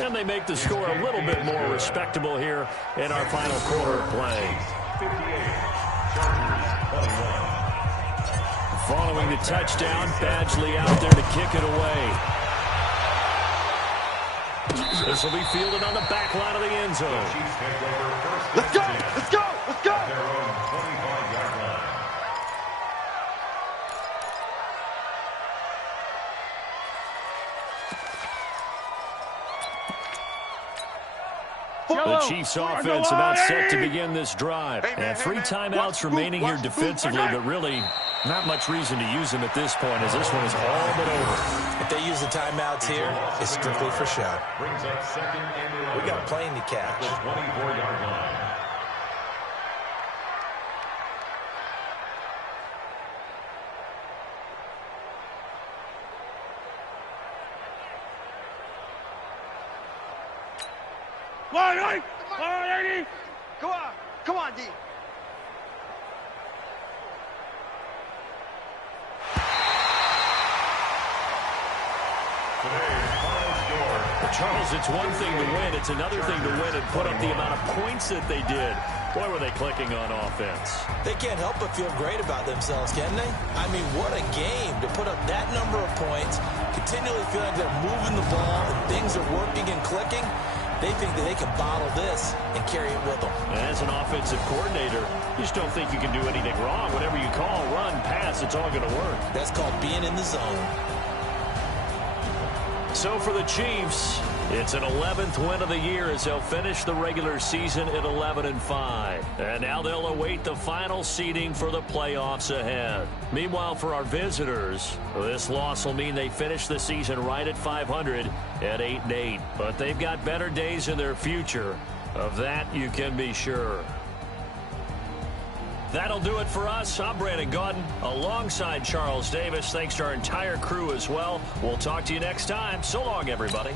And they make the score a little bit more respectable here in our final quarter of play. 58, Chargers 21. Following the touchdown, Badgley out there to kick it away. This will be fielded on the back line of the end zone. Chiefs take over first. Let's go. Let's go. Let's go. Their own 25-yard line. The Chiefs offense about set to begin this drive. And 3 timeouts remaining here defensively, but really not much reason to use them at this point as this one is all but over. If they use the timeouts here, it's strictly for show. Brings up 2nd and 11. We got plenty to catch. The 24-yard line. Line 80. Come on. Come on, D. Today's final score, Charles, it's one thing to win. It's another thing to win and put up the amount of points that they did. Boy, were they clicking on offense. They can't help but feel great about themselves, can they? I mean, what a game to put up that number of points, continually feel like they're moving the ball and things are working and clicking. They think that they can bottle this and carry it with them. As an offensive coordinator, you just don't think you can do anything wrong. Whatever you call, run, pass, it's all going to work. That's called being in the zone. So for the Chiefs, it's an 11th win of the year as they'll finish the regular season at 11-5. And now they'll await the final seeding for the playoffs ahead. Meanwhile, for our visitors, this loss will mean they finish the season right at 500 at 8-8. But they've got better days in their future. Of that, you can be sure. That'll do it for us. I'm Brandon Gaudin alongside Charles Davis. Thanks to our entire crew as well. We'll talk to you next time. So long, everybody.